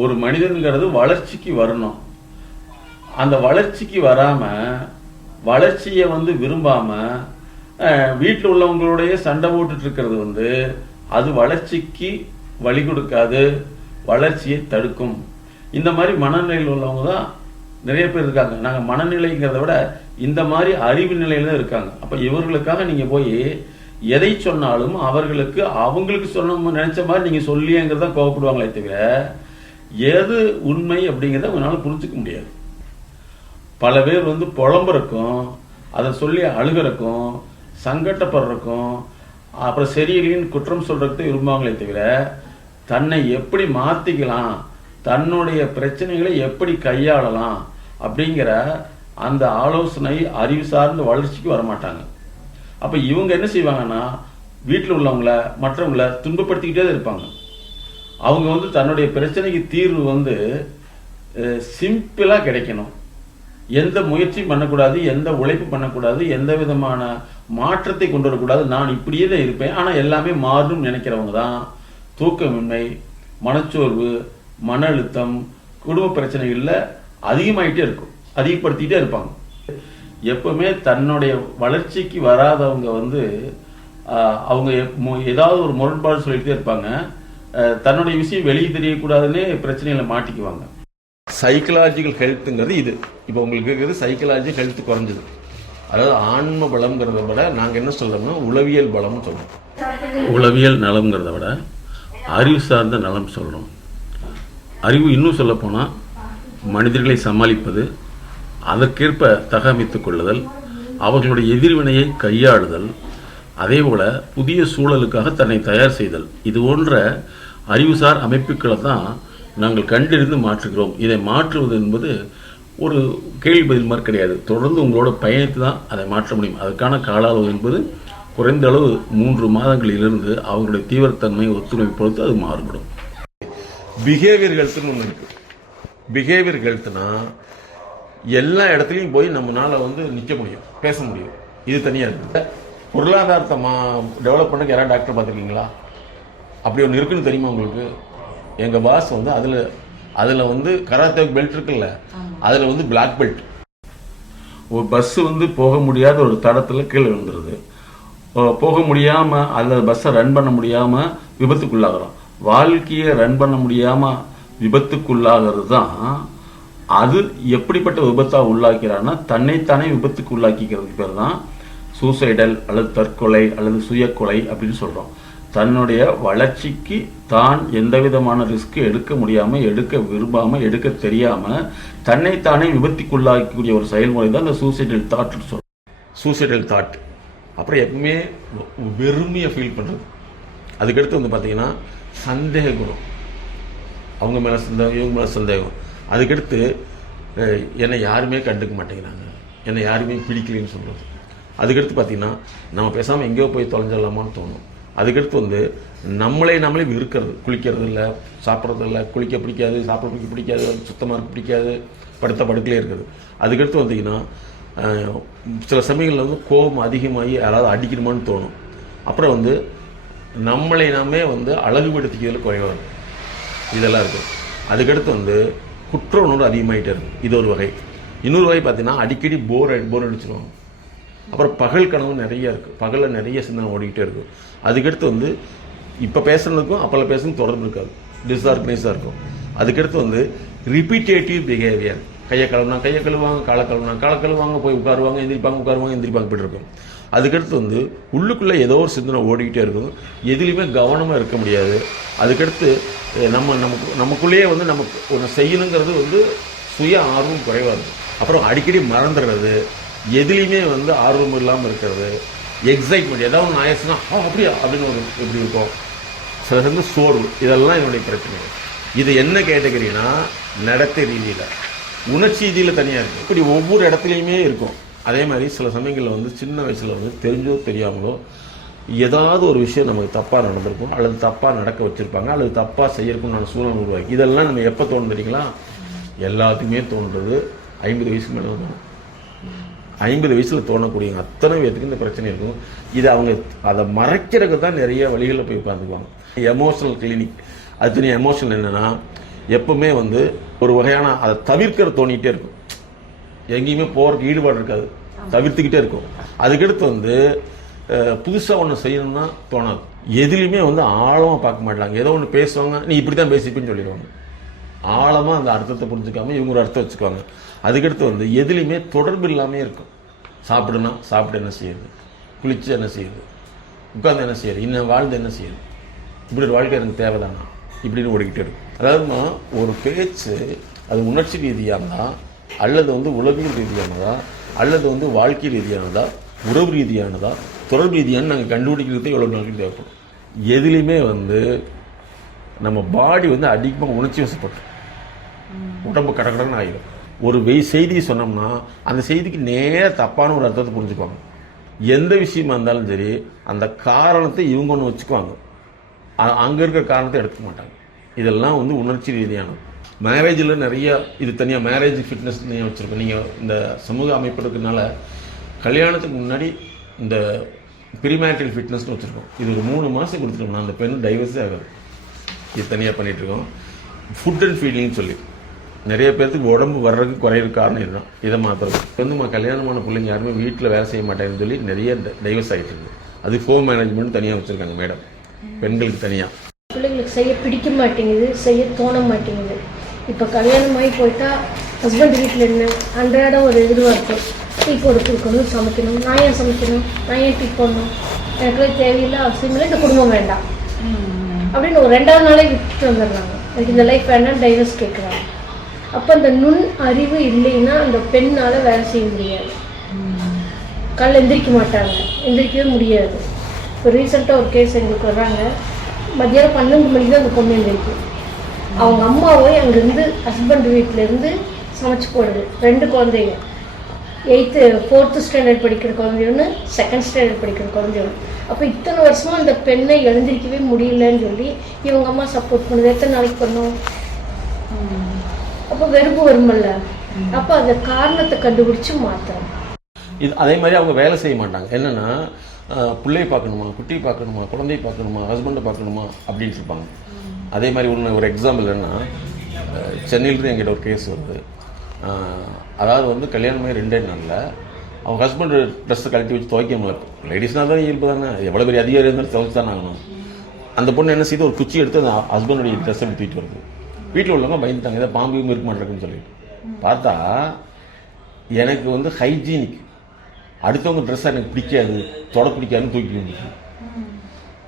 ஒரு மனிதனுங்கிறது வளர்ச்சிக்கு வரணும். அந்த வளர்ச்சிக்கு வராம வளர்ச்சியை வந்து விரும்பாம வீட்டில் உள்ளவங்களுடைய சண்டை போட்டுட்டு இருக்கிறது வந்து அது வளர்ச்சிக்கு வழி கொடுக்காது, வளர்ச்சியை தடுக்கும். இந்த மாதிரி மனநிலையில் உள்ளவங்க தான் நிறைய பேர் இருக்காங்க. நாங்கள் மனநிலைங்கிறத விட இந்த மாதிரி அறிவு நிலையில இருக்காங்க. அப்போ இவர்களுக்காக நீங்கள் போய் எதை சொன்னாலும் அவர்களுக்கு அவங்களுக்கு சொன்ன நினைச்ச மாதிரி நீங்கள் சொல்லியங்கிறத கோவப்படுவாங்களே தவிர எது உண்மை அப்படிங்கிறத அவங்களால புரிஞ்சுக்க முடியாது. பல பேர் வந்து புலம்புறக்கும், அதை சொல்லி அழுகிறக்கும், சங்கட்டப்படுறக்கும், அப்புறம் சரியில்லைன்னு குற்றம் சொல்றதுக்கு விரும்புவாங்களே தவிர தன்னை எப்படி மாத்திக்கலாம், தன்னுடைய பிரச்சனைகளை எப்படி கையாளலாம் அப்படிங்கிற அந்த ஆலோசனை அறிவு சார்ந்த வளர்ச்சிக்கு வரமாட்டாங்க. அப்ப இவங்க என்ன செய்வாங்கன்னா வீட்டில் உள்ளவங்கள மற்றவங்கள துன்பப்படுத்திக்கிட்டே தான் இருப்பாங்க. அவங்க வந்து தன்னுடைய பிரச்சனைக்கு தீர்வு வந்து சிம்பிளா கிடைக்கணும், எந்த முயற்சியும் பண்ணக்கூடாது, எந்த உழைப்பு பண்ணக்கூடாது, எந்த விதமான மாற்றத்தை கொண்டு வரக்கூடாது, நான் இப்படியே தான் இருப்பேன் ஆனா எல்லாமே மாறும் நினைக்கிறவங்க தான் தூக்கமின்மை, மனச்சோர்வு, மன அழுத்தம், குடும்ப பிரச்சனைகள்ல அதிகமாயிட்டே இருக்கும், அதிகப்படுத்திட்டே இருப்பாங்க. எப்பவுமே தன்னுடைய வளர்ச்சிக்கு வராதவங்க வந்து அவங்க ஏதாவது ஒரு முரண்பாடு சொல்லிட்டே இருப்பாங்க. தன்னுடைய விஷயம் வெளியே தெரியக்கூடாதுன்னு பிரச்சனைகளை மாட்டிக்குவாங்க. சைக்கலாஜிக்கல் ஹெல்த்துங்கிறது இது. இப்போ உங்களுக்கு இருக்கிறது சைக்கலாஜிக்கல் ஹெல்த் குறைஞ்சது. அதாவது ஆன்ம பலம்ங்கிறத விட நாங்கள் என்ன சொல்றோம்னா உளவியல் பலம்னு சொல்றோம். உளவியல் நலம்ங்கிறத விட அறிவு சார்ந்த நலம் சொல்றோம். அறிவு இன்னும் சொல்ல போனா மனிதர்களை சமாளிப்பது, அதற்கேற்ப தகவமைத்துக் கொள்ளுதல், அவர்களுடைய எதிர்வினையை கையாளுதல், அதேபோல புதிய சூழலுக்காக தன்னை தயார் செய்தல், இது போன்ற அறிவுசார் அமைப்புகளை தான் நாங்கள் கண்டறிந்து மாற்றுகிறோம். இதை மாற்றுவது என்பது ஒரு கேள்வி பதில் மாதிரி கிடையாது. தொடர்ந்து உங்களோட பயணித்து தான் அதை மாற்ற முடியும். அதற்கான கால அளவு என்பது குறைந்த அளவு 3 மாதங்களிலிருந்து அவங்களுடைய தீவிரத்தன்மை ஒத்துழைப்பு பொறுத்து அது மாறுபடும். பிஹேவியர் ஹெல்த்னு ஒன்று இருக்கு. பிஹேவியர் ஹெல்த்னா எல்லா இடத்துலையும் போய் நம்மளால வந்து நிற்க முடியும், பேச முடியும். இது தனியாக இருக்கு. பொருளாதாரத்தை டெவலப் பண்ண யாராவது டாக்டர் பார்த்துருக்கீங்களா? அப்படி ஒன்று இருக்குன்னு தெரியுமா உங்களுக்கு? எங்கள் பாஸ் வந்து அதில் வந்து கராத்தே பெல்ட் இருக்குல்ல, அதில் வந்து பிளாக் பெல்ட். ஒரு பஸ் வந்து போக முடியாத ஒரு தடத்தில் கீழே விழுந்துருது. போக முடியாமல் அல்லது பஸ்ஸை ரன் பண்ண முடியாமல் விபத்துக்குள்ளாகிறோம். வாழ்க்கையை ரன் பண்ண முடியாமல் விபத்துக்குள்ளாகிறது தான். அது எப்படிப்பட்ட விபத்தாக உள்ளாக்கிறான்னா தன்னைத்தானே விபத்துக்கு உள்ளாக்கிக்கிறதுக்கு பேர் தான் சூசைடல் அல்லது தற்கொலை அல்லது சுயக்கொலை அப்படின்னு சொல்கிறோம். தன்னுடைய வளர்ச்சிக்கு தான் எந்த விதமான ரிஸ்க் எடுக்க முடியாமல், எடுக்க விரும்பாமல், எடுக்க தெரியாமல் தன்னைத்தானே விபத்துக்குள்ளாக்கக்கூடிய ஒரு செயல்முறை தான் இந்த சூசைடல் தாட்னு சொல்கிறோம். Suicidal thought. அப்புறம் எப்பவுமே வெறுமையை ஃபீல் பண்ணுறது. அதுக்கடுத்து வந்து பார்த்தீங்கன்னா சந்தேக குணம், அவங்க மேலே சந்தேகம், இவங்க மேலே சந்தேகம். அதுக்கடுத்து என்னை யாருமே கண்டுக்க மாட்டேங்கிறாங்க, என்னை யாருமே பிடிக்கலன்னு சொல்கிறது. அதுக்கடுத்து பார்த்தீங்கன்னா நம்ம பேசாமல் எங்கேயோ போய் தொலைஞ்சிடலாமான்னு தோணும். அதுக்கடுத்து வந்து நம்மளே வெறுக்கிறது, குளிக்கிறது இல்லை, சாப்பிட்றது இல்லை, குளிக்க பிடிக்காது, சாப்பிட பிடிக்காது, சுத்தமாக இருக்க பிடிக்காது, படுக்கையிலே இருக்குது. அதுக்கடுத்து வந்தீங்கன்னா சில சமயங்களில் வந்து கோபம் அதிகமாகி யாராவது அடிக்கணுமான்னு தோணும். அப்புறம் வந்து நம்மளை நாமே வந்து அழகுபடுத்திக்கிறதுல குறைவாக இருக்கும். இதெல்லாம் இருக்குது. அதுக்கடுத்து வந்து குற்ற உணர்வு அதிகமாகிட்டே இருக்கும். இது ஒரு வகை. இன்னொரு வகை பார்த்தீங்கன்னா அடிக்கடி போர் அடிச்சிருவாங்க. அப்புறம் பகல் கனவு நிறைய இருக்குது, பகலில் நிறைய சிந்தனை ஓடிக்கிட்டே இருக்கும். அதுக்கடுத்து வந்து இப்போ பேசுறதுக்கும் அப்போல்லாம் பேசுறதுக்கும் தொடர்பு இருக்காது, டிஸ்ஆர்கனைஸாக இருக்கும். அதுக்கடுத்து வந்து ரிப்பீட்டேட்டிவ் பிஹேவியர். கையை கழுவாங்க, காலை கழுவாங்க, போய் உட்காருவாங்க, எந்திரிப்பாங்க இப்படி இருக்கும். அதுக்கடுத்து வந்து உள்ளுக்குள்ளே ஏதோ ஒரு சிந்தனை ஓடிக்கிட்டே இருக்கும், எதுலேயுமே கவனமாக இருக்க முடியாது. அதுக்கடுத்து நமக்குள்ளேயே வந்து நமக்கு ஒன்று செய்யணுங்கிறது வந்து சுய ஆர்வம் குறைவாக இருக்கும். அப்புறம் அடிக்கடி மறந்துடுறது, எதுலேயுமே வந்து ஆர்வம் இல்லாமல் இருக்கிறது, எக்ஸைட்மெண்ட், ஏதாவது ஒன்று ஆயிடுச்சுன்னா அப்படியா அப்படின்னு ஒரு எப்படி இருக்கும். சில வந்து சோர்வு. இதெல்லாம் என்னுடைய பிரச்சனை. இது என்ன கேட்டகரினா நடத்தை ரீதியில், உணர்ச்சி ரீதியில் தனியாக இருக்கும். இப்படி ஒவ்வொரு இடத்துலையுமே இருக்கும். அதே மாதிரி சில சமயங்களில் வந்து சின்ன வயசில் வந்து தெரிஞ்சோ தெரியாமலோ ஏதாவது ஒரு விஷயம் நமக்கு தப்பாக நடந்திருக்கும், அல்லது தப்பாக நடக்க வச்சுருப்பாங்க, அல்லது தப்பாக செய்யறதுக்கும் நான் சூழ்நிலை உருவாக்கி. இதெல்லாம் நம்ம எப்போ தோணும் தெரியுங்களா? எல்லாத்துக்குமே தோன்றது 50 வயசுக்கு மேலே தான். 50 வயசில் தோணக்கூடிய அத்தனை பேருக்கு இந்த பிரச்சனை இருக்கும். இது அவங்க அதை மறைக்கிறதுக்கு தான் நிறைய வழிகளில் போய் உட்காந்துக்குவாங்க. Emotional clinic. அது தனி எமோஷனல் என்னென்னா எப்பவுமே வந்து ஒரு வகையான அதை தவிர்க்கிற தோணிகிட்டே இருக்கும், எங்கேயுமே போகிறதுக்கு ஈடுபாடு இருக்காது, தவிர்த்துக்கிட்டே இருக்கும். அதுக்கடுத்து வந்து புதுசாக ஒன்று செய்யணும்னா தோணாது. எதுலையுமே வந்து ஆழமாக பார்க்க மாட்டாங்க. ஏதோ ஒன்று பேசுவாங்க, நீ இப்படி தான் பேசிப்பின்னு சொல்லிடுவாங்க. ஆழமாக அந்த அர்த்தத்தை புரிஞ்சுக்காம இவங்க ஒரு அர்த்தம் வச்சுக்குவாங்க. அதுக்கடுத்து வந்து எதுலையுமே தொடர்பு இல்லாமல் இருக்கும். சாப்பிடுனா சாப்பிட்டு என்ன செய்யுது, குளிச்சு என்ன செய்யுது, உட்காந்து என்ன செய்யுது, இன்னும் வாழ்ந்து என்ன செய்யுது, இப்படி ஒரு வாழ்க்கை எனக்கு தேவைதானா இப்படின்னு ஓடிக்கிட்டே இருக்கும். அதாவதுமா ஒரு பேச்சு அது உணர்ச்சி ரீதியானதா அல்லது வந்து உளவியல் ரீதியானதா அல்லது வந்து வாழ்க்கை ரீதியானதா உறவு ரீதியானதா தொடர்பு ரீதியானு நாங்கள் கண்டுபிடிக்கிறது எவ்வளோ நாளைக்கு தேவைப்படும். எதுலேயுமே வந்து நம்ம பாடி வந்து அதிகமாக உணர்ச்சி வசப்பட்டு உடம்பு கடகடன்னு ஆகிடும். ஒரு செய்தியை சொன்னோம்னா அந்த செய்திக்கு நேர தப்பான ஒரு அர்த்தத்தை புரிஞ்சுக்குவாங்க. எந்த விஷயமா இருந்தாலும் சரி அந்த காரணத்தை இவங்க ஒன்று வச்சுக்குவாங்க, அங்கே இருக்கிற காரணத்தை எடுக்க மாட்டாங்க. இதெல்லாம் வந்து உணர்ச்சி ரீதியானது. மேரேஜில் நிறைய இது தனியாக மேரேஜ் ஃபிட்னஸ் தனியாக வச்சுருக்கோம். நீங்கள் இந்த சமூக அமைப்பு இருக்கிறதுனால கல்யாணத்துக்கு முன்னாடி இந்த ப்ரீமேரிட்டல் ஃபிட்னஸ்னு வச்சுருக்கோம். இது ஒரு 3 மாதம் கொடுத்துட்டோம்னா அந்த பெண் டைவர்ஸே ஆகாது. இது தனியாக பண்ணிகிட்ருக்கோம். ஃபுட் அண்ட் ஃபீடிங்னு சொல்லி நிறைய பேர்த்துக்கு உடம்பு வர்றதுக்கு குறையிற காரணம் இதுதான். இதை மாத்திரம் வந்து கல்யாணமான பிள்ளைங்க யாருமே வீட்டில் வேலை செய்ய மாட்டேன்னு சொல்லி நிறைய டைவர்ஸ் ஆகிட்டு இருக்கு. அது ஹோம் மேனேஜ்மெண்ட் தனியாக வச்சுருக்காங்க மேடம், பெண்களுக்கு தனியாக. பிள்ளைங்களுக்கு செய்ய பிடிக்க மாட்டேங்குது, செய்ய தோண மாட்டேங்குது. இப்போ கல்யாணமாகி போயிட்டா ஹஸ்பண்ட் வீட்டில் என்ன அன்றாடம் ஒரு எதிர்பார்ப்பு, டீ போட்டு கொடுக்கணும், சமைக்கணும், நான் ஏன் சமைக்கணும், நான் ஏன் டீ போடணும், எனக்குலாம் தேவையில்லை அவசியமில்லை, இந்த குடும்பம் வேண்டாம் அப்படின்னு ஒரு 2வது நாளே விட்டுட்டு வந்துடுறாங்க. எனக்கு இந்த லைஃப் வேண்டாம் டைவர்ஸ் கேட்குறாங்க. அப்போ அந்த நுண் அறிவு இல்லைன்னா அந்த பெண்ணால் வேலை செய்ய முடியாது. காலைல எந்திரிக்க மாட்டாங்க, எந்திரிக்கவே முடியாது. இப்போ ரீசெண்டாக ஒரு கேஸ் எங்களுக்கு வர்றாங்க, மத்தியானம் 12 மணிக்கு தான் அந்த பொண்ணு எந்திரிக்கும். அவங்க அம்மாவே அங்கேருந்து ஹஸ்பண்ட் வீட்டிலேருந்து சமைச்சு போடுது. 2 குழந்தைங்க, 4th ஸ்டாண்டர்ட் படிக்கிற குழந்தை ஒன்று, 2nd ஸ்டாண்டர்ட் படிக்கிற குழந்தை ஒன்று. அப்போ இத்தனை வருஷமாக அந்த பெண்ணை எழுந்திரிக்கவே முடியலன்னு சொல்லி இவங்க அம்மா சப்போர்ட் பண்ணுது. எத்தனை நாளைக்கு பண்ணோம்? அப்போ வெறுப்பு வருமல்ல. அப்போ அந்த காரணத்தை கண்டுபிடிச்சு மாத்திரம். இது அதே மாதிரி அவங்க வேலை செய்ய மாட்டாங்க. என்னன்னா பிள்ளையை பார்க்கணுமா, குட்டியை பார்க்கணுமா, குழந்தையை பார்க்கணுமா, ஹஸ்பண்டை பார்க்கணுமா அப்படின்னு இருப்பாங்க. அதே மாதிரி ஒரு எக்ஸாம்பிள் என்னன்னா, சென்னையிலேருந்து என்கிட்ட ஒரு கேஸ் வருது. அதாவது வந்து கல்யாணமே 2 நாளில் அவங்க ஹஸ்பண்ட் ட்ரெஸ்ஸை கழட்டி வச்சு துவைக்க முடியல. லேடிஸ்னால் தான் இயல்பு தானே, எவ்வளோ பெரிய அதிகாரி இருந்தாலும் துவைச்சு தானே ஆகணும். அந்த பொண்ணு என்ன செய்து ஒரு குச்சி எடுத்து அந்த ஹஸ்பண்டுடைய ட்ரெஸ்ஸை தூக்கிட்டு வருது. வீட்டில் உள்ளவங்க பயந்துட்டாங்க, ஏதாவது பாம்பு இருக்க மாட்டேங்குன்னு சொல்லிட்டு. பார்த்தா எனக்கு வந்து ஹைஜீனிக், அடுத்தவங்க ட்ரெஸ்ஸை எனக்கு பிடிக்காது, தொட பிடிக்காதுன்னு தூக்கிட்டு வந்துச்சு.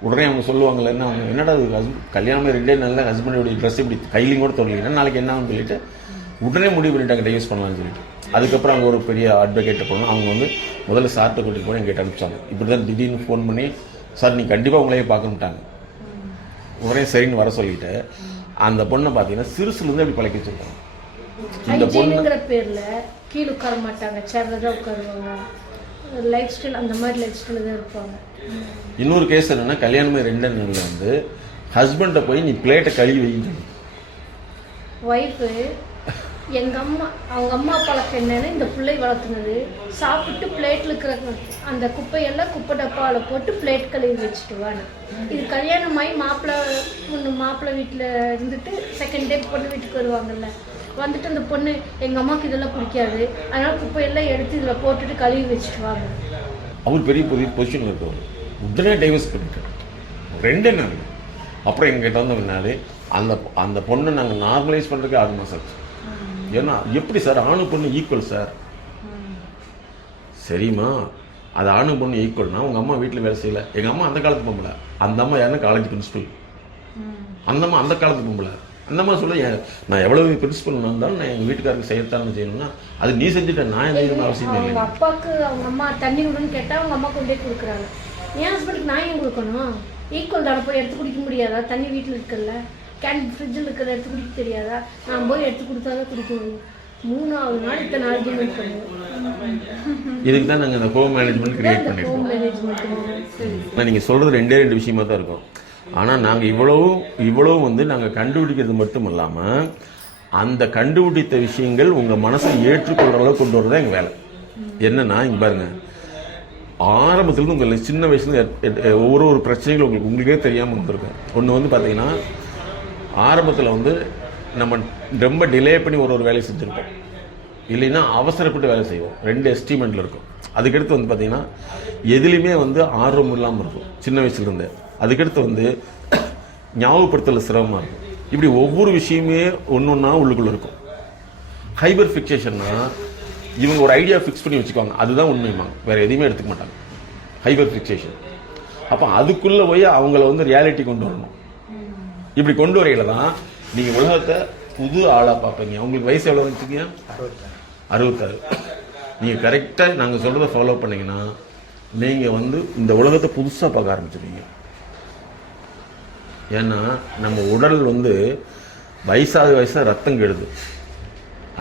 உடனே அவங்க சொல்லுவாங்கள்ல, என்ன அவங்க என்னடா கல்யாணமே 2 நாளில் ஹஸ்பண்டோடைய ட்ரெஸ் இப்படி கையிலையும் கூட தொடலைன்னா நாளைக்கு என்ன ஆகுன்னு சொல்லிட்டு உடனே முடிவு பண்ணிட்டாங்க டைவர்ஸ் பண்ணலாம்னு சொல்லிட்டு. அதுக்கப்புறம் அவங்க ஒரு பெரிய அட்வொகேட்டை போனோம். அவங்க வந்து முதல்ல சார்ட்டை கூட்டிட்டு போய் எங்கிட்ட அனுப்பிச்சாங்க. இப்படி தான் திடீர்னு ஃபோன் பண்ணி, சார் நீ கண்டிப்பாக உங்களையே பார்க்கணுட்டாங்க. உடனே சரின்னு வர சொல்லிட்டு அந்த பொண்ணை பார்த்தீங்கன்னா சிறுசுலேருந்து அப்படி பழக்கி வச்சிருக்காங்க. இந்த பொண்ணுங்கிற பேரில் கீழே உட்கார மாட்டாங்க, சேர்ல தான் உட்காருவாங்க. லைஃப் ஸ்டைல் அந்த மாதிரி லைஃப் ஸ்டைலில் தான் இருப்பாங்க. இன்னொரு கேஸ் என்னன்னா, கல்யாணமே 2 நாளில் வந்து ஹஸ்பண்டை போய் நீ பிளேட்டை கழுவி வைங்க. ஒய்ஃபு அவங்க அம்மா பழக்கம் என்னன்னா, இந்த பிள்ளை வளர்த்துனது சாப்பிட்டு பிளேட்டில் இருக்கிற அந்த குப்பையெல்லாம் குப்பை டப்பாவில் போட்டு பிளேட் கழுவி வச்சுட்டு வாங்க. இது கல்யாணமாகி மாப்பிள்ளை வீட்டில் இருந்துட்டு 2nd டே பொண்ணு வீட்டுக்கு வருவாங்கல்ல, வந்துட்டு அந்த பொண்ணு எங்கள் அம்மாவுக்கு இதெல்லாம் பிடிக்காது, அதனால் குப்பையெல்லாம் எடுத்து இதில் போட்டுட்டு கழுவி வச்சுட்டு வாங்க. அவர் பெரிய பொசிஷன் இருக்கவர் உடனே டைவர்ஸ் பண்ணிட்டார் 2 நாள். அப்புறம் எங்கிட்ட வந்து முன்னாடி அந்த பொண்ணை நாங்கள் நார்மலைஸ் பண்ணுறதுக்கு 6 மாதம் ஆச்சு. ஏன்னா எப்படி சார், ஆணு பொண்ணு ஈக்குவல் சார். சரிம்மா, அது ஆணு பொண்ணு ஈக்குவல்னா உங்கள் அம்மா வீட்டில் வேலை செய்யலை. எங்கள் அம்மா அந்த காலத்து பொம்பளை, அந்த அம்மா யாருன்னா காலேஜ் பிரின்சிபல். அந்த அம்மா அந்த காலத்து பொம்பளை. அந்த அம்மா சொல்ல, நான் எவ்வளவு பிரின்சிபல் இருந்தாலும் நான் எங்கள் வீட்டுக்காரருக்கு செய்யத்தானு செய்யணும்னா அது நீ செஞ்சுட்டேன், நான் செய்யணும்னு அவசியம் இல்லை. அவங்க அப்பாவுக்கு அவங்க அம்மா தண்ணி விடுன்னு கேட்டால் அவங்க அம்மா கொண்டே கொடுக்குறாங்க. என் ஹஸ்பண்டுக்கு நான் ஏன் கொடுக்கணும்? ஈக்குவல் தானே, போய் எடுத்து குடிக்க முடியாதா? தண்ணி வீட்டில் இருக்குல்ல, கேன் ஃப்ரிட்ஜில் இருக்கிறத எடுத்து குடிக்க தெரியாதா? நான் போய் எடுத்து கொடுத்தா தான் குடிக்க முடியும். 3வது நாள் இத்தனை ஆர்கியூமெண்ட் பண்ணுவோம். இதுக்கு தான் நாங்கள் இந்த ஹோம் மேனேஜ்மெண்ட் கிரியேட் பண்ணியிருக்கோம். நீங்கள் சொல்கிறது 2 விஷயமா தான் இருக்கும். ஆனால் நாங்கள் இவ்வளவு வந்து நாங்கள் கண்டுபிடிக்கிறது மட்டும் இல்லாமல் அந்த கண்டுபிடித்த விஷயங்கள் உங்கள் மனசை ஏற்றுக்கொள்கிற அளவுக்கு கொண்டு வரதான் எங்கள் வேலை. என்னன்னா இங்கே பாருங்க, ஆரம்பத்துலேருந்து உங்களுக்கு சின்ன வயசுல ஒவ்வொரு பிரச்சனைகள் உங்களுக்கே தெரியாமல் வந்துருக்கும். ஒன்று வந்து பார்த்தீங்கன்னா, ஆரம்பத்தில் வந்து நம்ம ரொம்ப டிலே பண்ணி ஒரு வேலையை செஞ்சுருக்கோம், இல்லைன்னா அவசரப்பட்டு வேலை செய்வோம். 2 எஸ்டிமெண்ட்டில் இருக்கும். அதுக்கடுத்து வந்து பார்த்தீங்கன்னா எதுலேயுமே வந்து ஆர்வம் இல்லாமல் இருக்கும் சின்ன வயசுலேருந்து. அதுக்கடுத்து வந்து ஞாபகப்படுத்தல சிரமமாக இருக்கும். இப்படி ஒவ்வொரு விஷயமே ஒன்று ஒன்றா உள்ளுக்குள்ளே இருக்கும். ஹைபர் ஃபிக்சேஷன்னா இவங்க ஒரு ஐடியா ஃபிக்ஸ் பண்ணி வச்சுக்குவாங்க, அதுதான் உண்மையுமாங்க, வேறு எதையுமே எடுத்துக்க மாட்டாங்க. Hyperfixation. அப்போ அதுக்குள்ளே போய் அவங்கள வந்து ரியாலிட்டி கொண்டு வரணும். இப்படி கொண்டு வரையில தான் நீங்கள் உலகத்தை புது ஆளாக பார்ப்பீங்க. உங்களுக்கு வயசு எவ்வளோ வச்சுக்கீங்க? 66. நீங்கள் கரெக்டாக நாங்கள் சொல்கிறத ஃபாலோ பண்ணிங்கன்னா நீங்கள் வந்து இந்த உலகத்தை புதுசாக பார்க்க ஆரம்பிச்சிருவீங்க. ஏன்னா நம்ம உடல் வந்து வயசாக ரத்தம் கெடுது,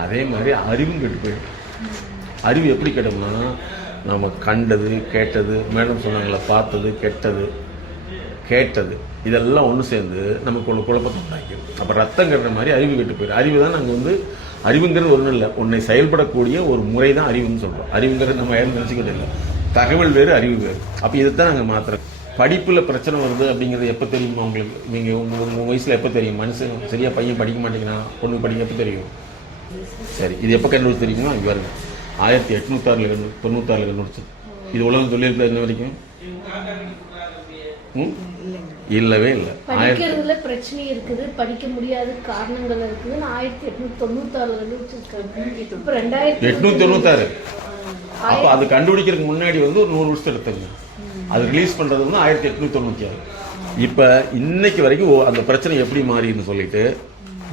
அதே மாதிரி அறிவும் கெட்டு போயிடும். அறிவு எப்படி கெடும்னா நம்ம கண்டது கேட்டது, மேடம் சொன்னாங்களே பார்த்தது கேட்டது இதெல்லாம் ஒன்று சேர்ந்து நமக்கு ஒரு குழப்பத்தை உண்டாக்கிடும். அப்போ ரத்தம் கெடுற மாதிரி அறிவு கெட்டு போயிடும். அறிவு தான் நாங்கள் வந்து அறிவுங்கிறது ஒன்றும் இல்லை, உன்னை செயல்படக்கூடிய ஒரு முறை தான் அறிவுன்னு சொல்கிறோம். அறிவுங்கிறது நம்ம யாரும் நினச்சிக்கிட்டு இல்லை, தகவல் வேறு அறிவு வேறு. அப்போ இதைத்தான் நாங்கள் மாற்றுறோம். படிப்பில் பிரச்சனை வருது அப்படிங்கிறது எப்போ தெரியுமா உங்களுக்கு? நீங்கள் உங்கள் வயசில் எப்போ தெரியும்? மனுஷன் சரியாக பையன் படிக்க மாட்டேங்கிறான், பொண்ணு படிக்க எப்போ தெரியும்? சரி, இது எப்போ கண்டுபிடிச்சு தெரியுமா? இங்கே பாருங்க, 1896 கண்டுபிடிச்சது. இது உலகம் சொல்லியிருக்கா இன்ன வரைக்கும்? இல்லவே இல்லை. படிக்கிறதுல பிரச்சனை இருக்குது, படிக்க முடியாத காரணங்கள் இருக்குதுன்னு 1896 கண்டுபிடிச்சிருக்காங்க. இப்போ 896. அப்போ அது கண்டுபிடிக்கிறதுக்கு முன்னாடி வந்து ஒரு 100 வருஷம் எடுத்துங்க. அது ரிலீஸ் பண்றது வந்து 1896. இப்போ இன்னைக்கு வரைக்கும் அந்த பிரச்சனை எப்படி மாறின்னு சொல்லிட்டு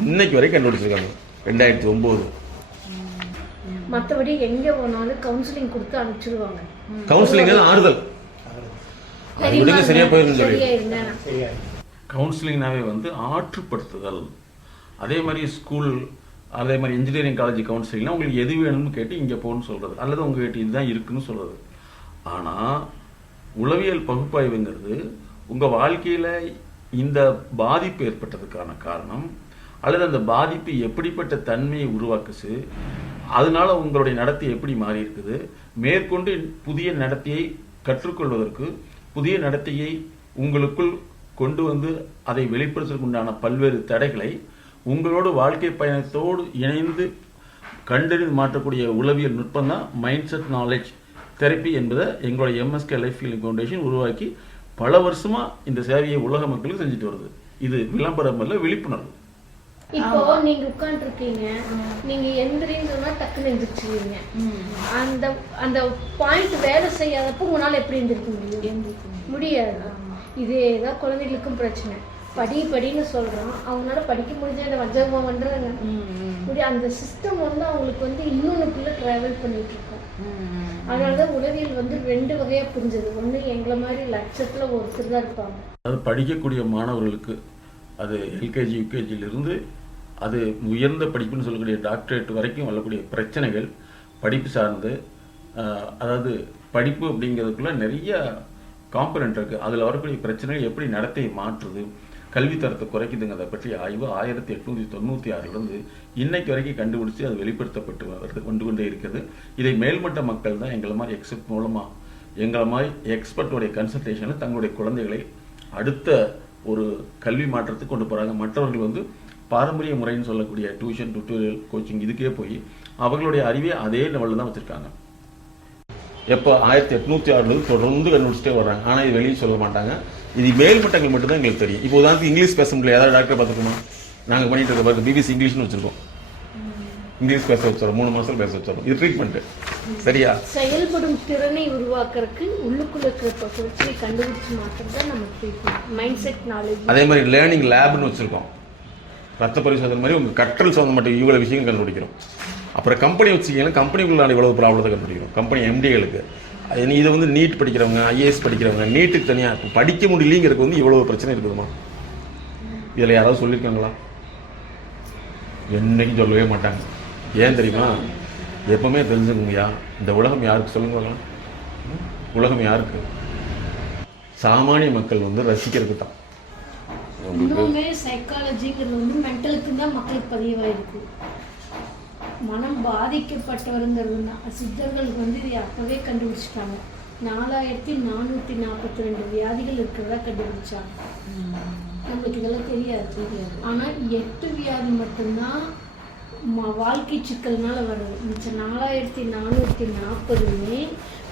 இன்னைக்கு வரைக்கும் கண்டுபிடிச்சிருக்காங்க 2009. மற்றபடி எங்க போனாலும் கவுன்சிலிங் கொடுத்து அனுப்பிச்சிடுவாங்க. கவுன்சிலிங் ஆறுதல், விடுங்க சரியா போயிருந்து சொல்லி. கவுன்சிலிங்னாவே வந்து ஆற்றுப்படுத்துதல். அதே மாதிரி ஸ்கூல், அதே மாதிரி இன்ஜினியரிங் காலேஜ் கவுன்சிலிங்னா உங்களுக்கு எது வேணும்னு கேட்டு இங்கே போகணும்னு சொல்கிறது, அல்லது உங்ககிட்ட இதுதான் இருக்குன்னு சொல்கிறது. ஆனால் உளவியல் பகுப்பாய்வுங்கிறது உங்கள் வாழ்க்கையில் இந்த பாதிப்பு ஏற்பட்டதுக்கான காரணம், அல்லது அந்த பாதிப்பு எப்படிப்பட்ட தன்மையை உருவாக்குச்சு, அதனால உங்களுடைய நடத்தை எப்படி மாறி இருக்குது, மேற்கொண்டு புதிய நடத்தையை கற்றுக்கொள்வதற்கு, புதிய நடத்தையை உங்களுக்குள் கொண்டு வந்து அதை வெளிப்படுத்துவதற்கு உண்டான பல்வேறு தடைகளை உங்களோட வாழ்க்கை பயணத்தோடு இணைந்து கண்டறிந்து மாற்றக்கூடிய உளவியல் நுட்பம் தான் மைண்ட் செட் நாலேஜ் தெரப்பி என்பதை எங்களுடைய MSK லைஃப் ஹீலிங் ஃபவுண்டேஷன் உருவாக்கி பல வருஷமா இந்த சேவையை உலக மக்களுக்கு செஞ்சுட்டு வருது. இது விளம்பரம் அல்ல, விழிப்புணர்வு. இப்போ நீங்க உட்கார்ந்து இருக்கீங்க, நீங்க எந்திரின்னு சொன்னா டக்குன்னு எந்திரிச்சிருவீங்க. அந்த அந்த பாயிண்ட் வேலை செய்யாதப்போ உங்களால எப்படி எந்திரிக்க முடியாது. இதேதான் குழந்தைகளுக்கும் பிரச்சனை. படின்னு சொல்றான், அவங்களால படிக்க முடிஞ்ச அந்த வஞ்சகமா பண்றாங்க. அந்த சிஸ்டம் வந்து அவங்களுக்கு வந்து இன்னொன்னுக்குள்ள டிராவல் பண்ணிட்டு இருக்கோம். அதனாலதான் உளவியல் வந்து 2 வகையா புரிஞ்சது. ஒண்ணு எங்களை மாதிரி லட்சத்துல ஒருத்தர் தான் இருப்பாங்க. அது படிக்கக்கூடிய மாணவர்களுக்கு அது LKG UKGயிலிருந்து அது உயர்ந்த படிப்புன்னு சொல்லக்கூடிய டாக்டரேட் வரைக்கும் வரக்கூடிய பிரச்சனைகள் படிப்பு சார்ந்து, அதாவது படிப்பு அப்படிங்கிறதுக்குள்ள நிறைய காம்பனண்ட் இருக்குது. அதில் வரக்கூடிய பிரச்சனைகள் எப்படி நடத்தையை மாற்றுது, கல்வித்தரத்தை குறைக்குதுங்கிறத பற்றி ஆய்வு 1896 இன்னைக்கு வரைக்கும் கண்டுபிடிச்சி அது வெளிப்படுத்தப்பட்டு கொண்டு கொண்டே இருக்குது. இதை மேல்மட்ட மக்கள் தான் எங்களை மாதிரி எக்ஸ்பர்ட் மூலமாக, எங்களை மாதிரி எக்ஸ்பர்ட்டோடைய கன்சல்டேஷனில் தங்களுடைய குழந்தைகளை அடுத்த ஒரு கல்வி மாற்றத்துக்கு கொண்டு போகிறாங்க. மற்றவர்கள் வந்து பாரம்பரிய முறைன்னு சொல்லக்கூடிய டியூஷன், டுட்டோரியல், கோச்சிங் இதுக்கே போய் அவர்களுடைய அறிவை அதே லெவலில் தான் வச்சுருக்காங்க. எப்போ 1806 தொடர்ந்து கண்டுபிடிச்சிட்டே வர்றாங்க. ஆனால் இது வெளியே சொல்ல மாட்டாங்க. இது மேல்மட்டங்கள் மட்டும்தான் எங்களுக்கு தெரியும். இப்போ உதாரணத்துக்கு இங்கிலீஷ் பேச முடியல, ஏதாவது டாக்டர் பார்த்துக்கோமா? நாங்கள் பண்ணிட்டு இருக்க பார்த்து BBC இங்கிலீஷ்னு வச்சிருக்கோம். இங்கிலீஷ் பேச வச்சிடறோம், 3 மாதம் பேச வச்சிடறோம். இது ட்ரீட்மெண்ட் சரியா? செயல்படும் திறனை உருவாக்குறதுக்கு உள்ளுக்குள்ள இருக்கிற பிரச்சனை கண்டுபிடிச்சு மாற்றம் தான் நம்ம ட்ரீட்மெண்ட், மைண்ட் செட் நாலேஜ். அதே மாதிரி லேர்னிங் லேப்னு வச்சிருக்கோம். ரத்த பரிசோதனை மாதிரி உங்கள் கற்றல் சம்மந்தப்பட்ட இவ்வளோ விஷயம் கண்டுபிடிக்கிறோம். அப்புறம் கம்பெனி வச்சுக்கிங்கன்னா கம்பெனிக்குள்ளான இவ்வளவு ப்ராப்ளத்தை கண்டுபிடிக்கிறோம். கம்பெனி MDகளுக்கு இதை வந்து நீட் படிக்கிறவங்க, IAS படிக்கிறவங்க, நீட்டுக்கு தனியாக படிக்க முடியலைங்கிறதுக்கு வந்து இவ்வளோ பிரச்சனை இருக்குதுமா? இதில் யாராவது சொல்லியிருக்காங்களா? என்னைக்கும் சொல்லவே மாட்டாங்க. ஏன் தெரியுமா? எப்பவுமே தெரிஞ்சுக்கோங்கய்யா, இந்த உலகம் யாருக்கு சொல்லுங்க, உலகம் யாருக்கு? சாமானிய மக்கள் வந்து ரசிக்கிறதுக்கு தான். இன்னுமே சைக்காலஜிங்கிறது வந்து மென்டலுக்கு தான் மக்களுக்கு பதிவாயிருக்கு. மனம் பாதிக்கப்பட்டவருங்கிறது தான் சித்தர்களுக்கு வந்து இது அப்பவே கண்டுபிடிச்சிட்டாங்க. 4442 வியாதிகள் இருக்கிறதா கண்டுபிடிச்சாங்க. நம்மளுக்கு இதெல்லாம் தெரியாது. ஆனால் 8 வியாதி மட்டும்தான் வாழ்க்கை சிக்கல்னால வருது. மிச்சம் 4440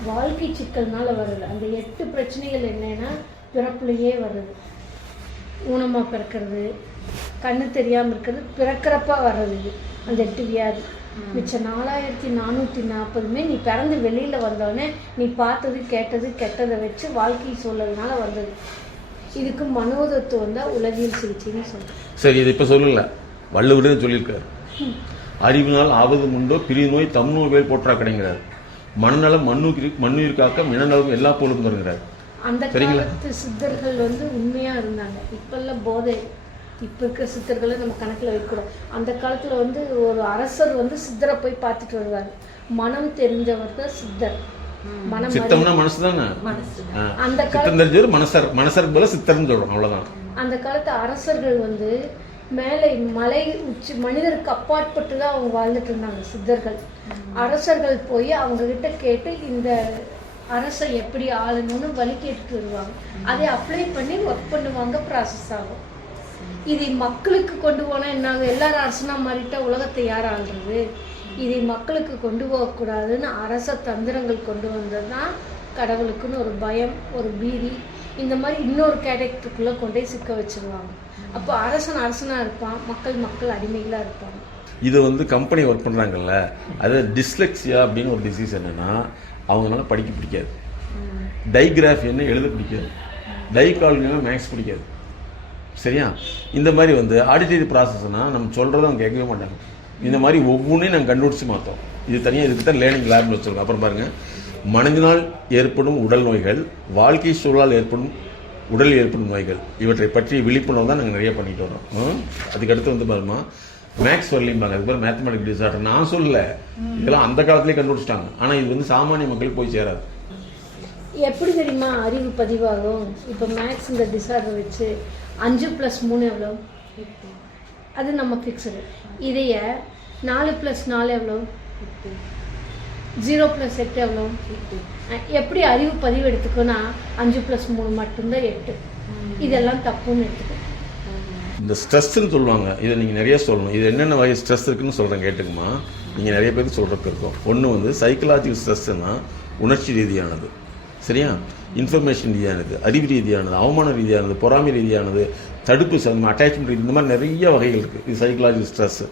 வாழ்க்கை சிக்கல்னால வருது. அந்த 8 பிரச்சனைகள் என்னன்னா பிறப்புலையே வருது. ஊனமாக பிறக்கிறது, கண்ணு தெரியாமல் இருக்கிறது, பிறக்கிறப்ப வர்றது இது அந்த 8 வியாதி. மிச்சம் 4440 நீ பிறந்து வெளியில் வந்தோடனே நீ பார்த்தது கேட்டது கெட்டதை வச்சு வாழ்க்கை சூழல்னால வந்தது. இதுக்கு மனோதத்துவம் தான் உளவியல் சிகிச்சைன்னு சொல்கிறேன். சரி, இது இப்போ சொல்லல, வள்ளுவரே சொல்லியிருக்காரு, அறிவினால் ஆவது உண்டோ பிரி நோய் தம்நோய் வேல் போற்றா கிடைங்கிறார். மனநலம் மண்ணுயிர் காக்க மினநலம் எல்லா போலும் தருங்கிறார். அந்த காலத்து சித்தர்கள் உண்மையா இருந்தாங்க. இப்பெல்லாம் போதை, இப்போ இருக்கிற சித்தர்களை நம்ம கணக்கில் வைக்கிறோம். அந்த காலத்தில் ஒரு அரசர் சித்தரை போய் பார்த்துட்டு வருவார். மனம் தெரிஞ்சவர் தான் சித்தர். மனம் சித்தம்னா மனசு தானே. அந்த காலத்து மனசருக்கு போல சித்தர்னு சொல்றோம், அவ்வளவுதான். அந்த காலத்து அரசர்கள் மேலே மலை உச்சி மனிதருக்கு அப்பாற்பட்டு தான் அவங்க வாழ்ந்துட்டு இருந்தாங்க சித்தர்கள். அரசர்கள் போய் அவங்க கிட்ட கேட்டு இந்த அரசை எப்படி ஆளணும்னு வழி கேட்டுட்டு வருவாங்க. அதை அப்ளை பண்ணி ஒர்க் பண்ணுவாங்க, ப்ராசஸ் ஆகும். இதை மக்களுக்கு கொண்டு போனால் என்னாகும்? எல்லாரும் அரசனா மாறிட்டா உலகத்தை யார் ஆள்றது? இதை மக்களுக்கு கொண்டு போகக்கூடாதுன்னு அரச தந்திரங்கள் கொண்டு வந்தது தான் கடவுளுக்குன்னு ஒரு பயம், ஒரு பீதி, இந்த மாதிரி இன்னொரு கேரக்டருக்குள்ளே கொண்டே சிக்க வச்சிருவாங்க. அப்போ அரசனாக இருப்பான், மக்கள் அடிமைகளாக இருப்பாங்க. இது கம்பெனி ஒர்க் பண்ணுறாங்கல்ல, அது டிஸ்லெக்சியா அப்படின்னு ஒரு டிசீஸ். என்னன்னா அவங்களால படிக்க பிடிக்காது, டைகிராஃபி என்ன எழுத பிடிக்காது, டைகால்குலேஷன் மேக்ஸ் பிடிக்காது. சரியா? இந்த மாதிரி ஆடிட்டரி ப்ராசஸ்னால் நம்ம சொல்கிறத அவங்க கேட்கவே மாட்டாங்க. இந்த மாதிரி ஒவ்வொன்றையும் நாங்கள் கண்டுபிடிச்சி மாற்றோம். இது தனியாக இதுக்கு தான் லேர்னிங் லேப்னு வச்சுருக்கோம். அப்புறம் பாருங்கள், மனதினால் ஏற்படும் உடல் நோய்கள், வாழ்க்கை சூழலால் ஏற்படும் உடல் ஏற்படும் நோய்கள், இவற்றை பற்றி விழிப்புணர்வு தான் நாங்கள் நிறைய பண்ணிட்டு வரோம். அதுக்கடுத்து பாருமா மேக்ஸ் வரலையும்பாங்க, அதுக்கு பேர் மேத்தமெட்டிக் டிசார்டர். நான் சொல்லல, இதெல்லாம் அந்த காலத்திலேயே கண்டுபிடிச்சிட்டாங்க. ஆனால் இது சாமானிய மக்களுக்கு போய் சேராது. எப்படி தெரியுமா அறிவு பதிவாகும்? இப்போ மேக்ஸ் இந்த டிசார்டர் வச்சு 5+3 எவ்வளோ? அது நம்ம ஃபிக்ஸடு. இதைய 4+4 எவ்வளோ? 0+8 எவ்வளோ? எப்படி அறிவு பதிவு எடுத்துக்கோன்னா 5+3 மட்டும்தான் 8. இதெல்லாம் தப்புன்னு எடுத்துக்கோ. இந்த ஸ்ட்ரெஸ்ன்னு சொல்லுவாங்க, இதை நீங்கள் நிறைய சொல்லணும். இது என்னென்ன வகை ஸ்ட்ரெஸ் இருக்குன்னு சொல்கிறேன், கேட்டுக்குமா. நீங்கள் நிறைய பேருக்கு சொல்கிறதுக்கு இருக்கும். ஒன்று சைக்கலாஜிக்கல் ஸ்ட்ரெஸ்ஸுன்னா உணர்ச்சி ரீதியானது. சரியா? இன்ஃபர்மேஷன் ரீதியானது, அறிவு ரீதியானது, அவமான ரீதியானது, பொறாமை ரீதியானது, தடுப்பு சம்பந்தம், அட்டாச்மெண்ட், இந்த மாதிரி நிறைய வகைகள் இருக்குது. இது சைக்கலாஜிக்கல் ஸ்ட்ரெஸ்.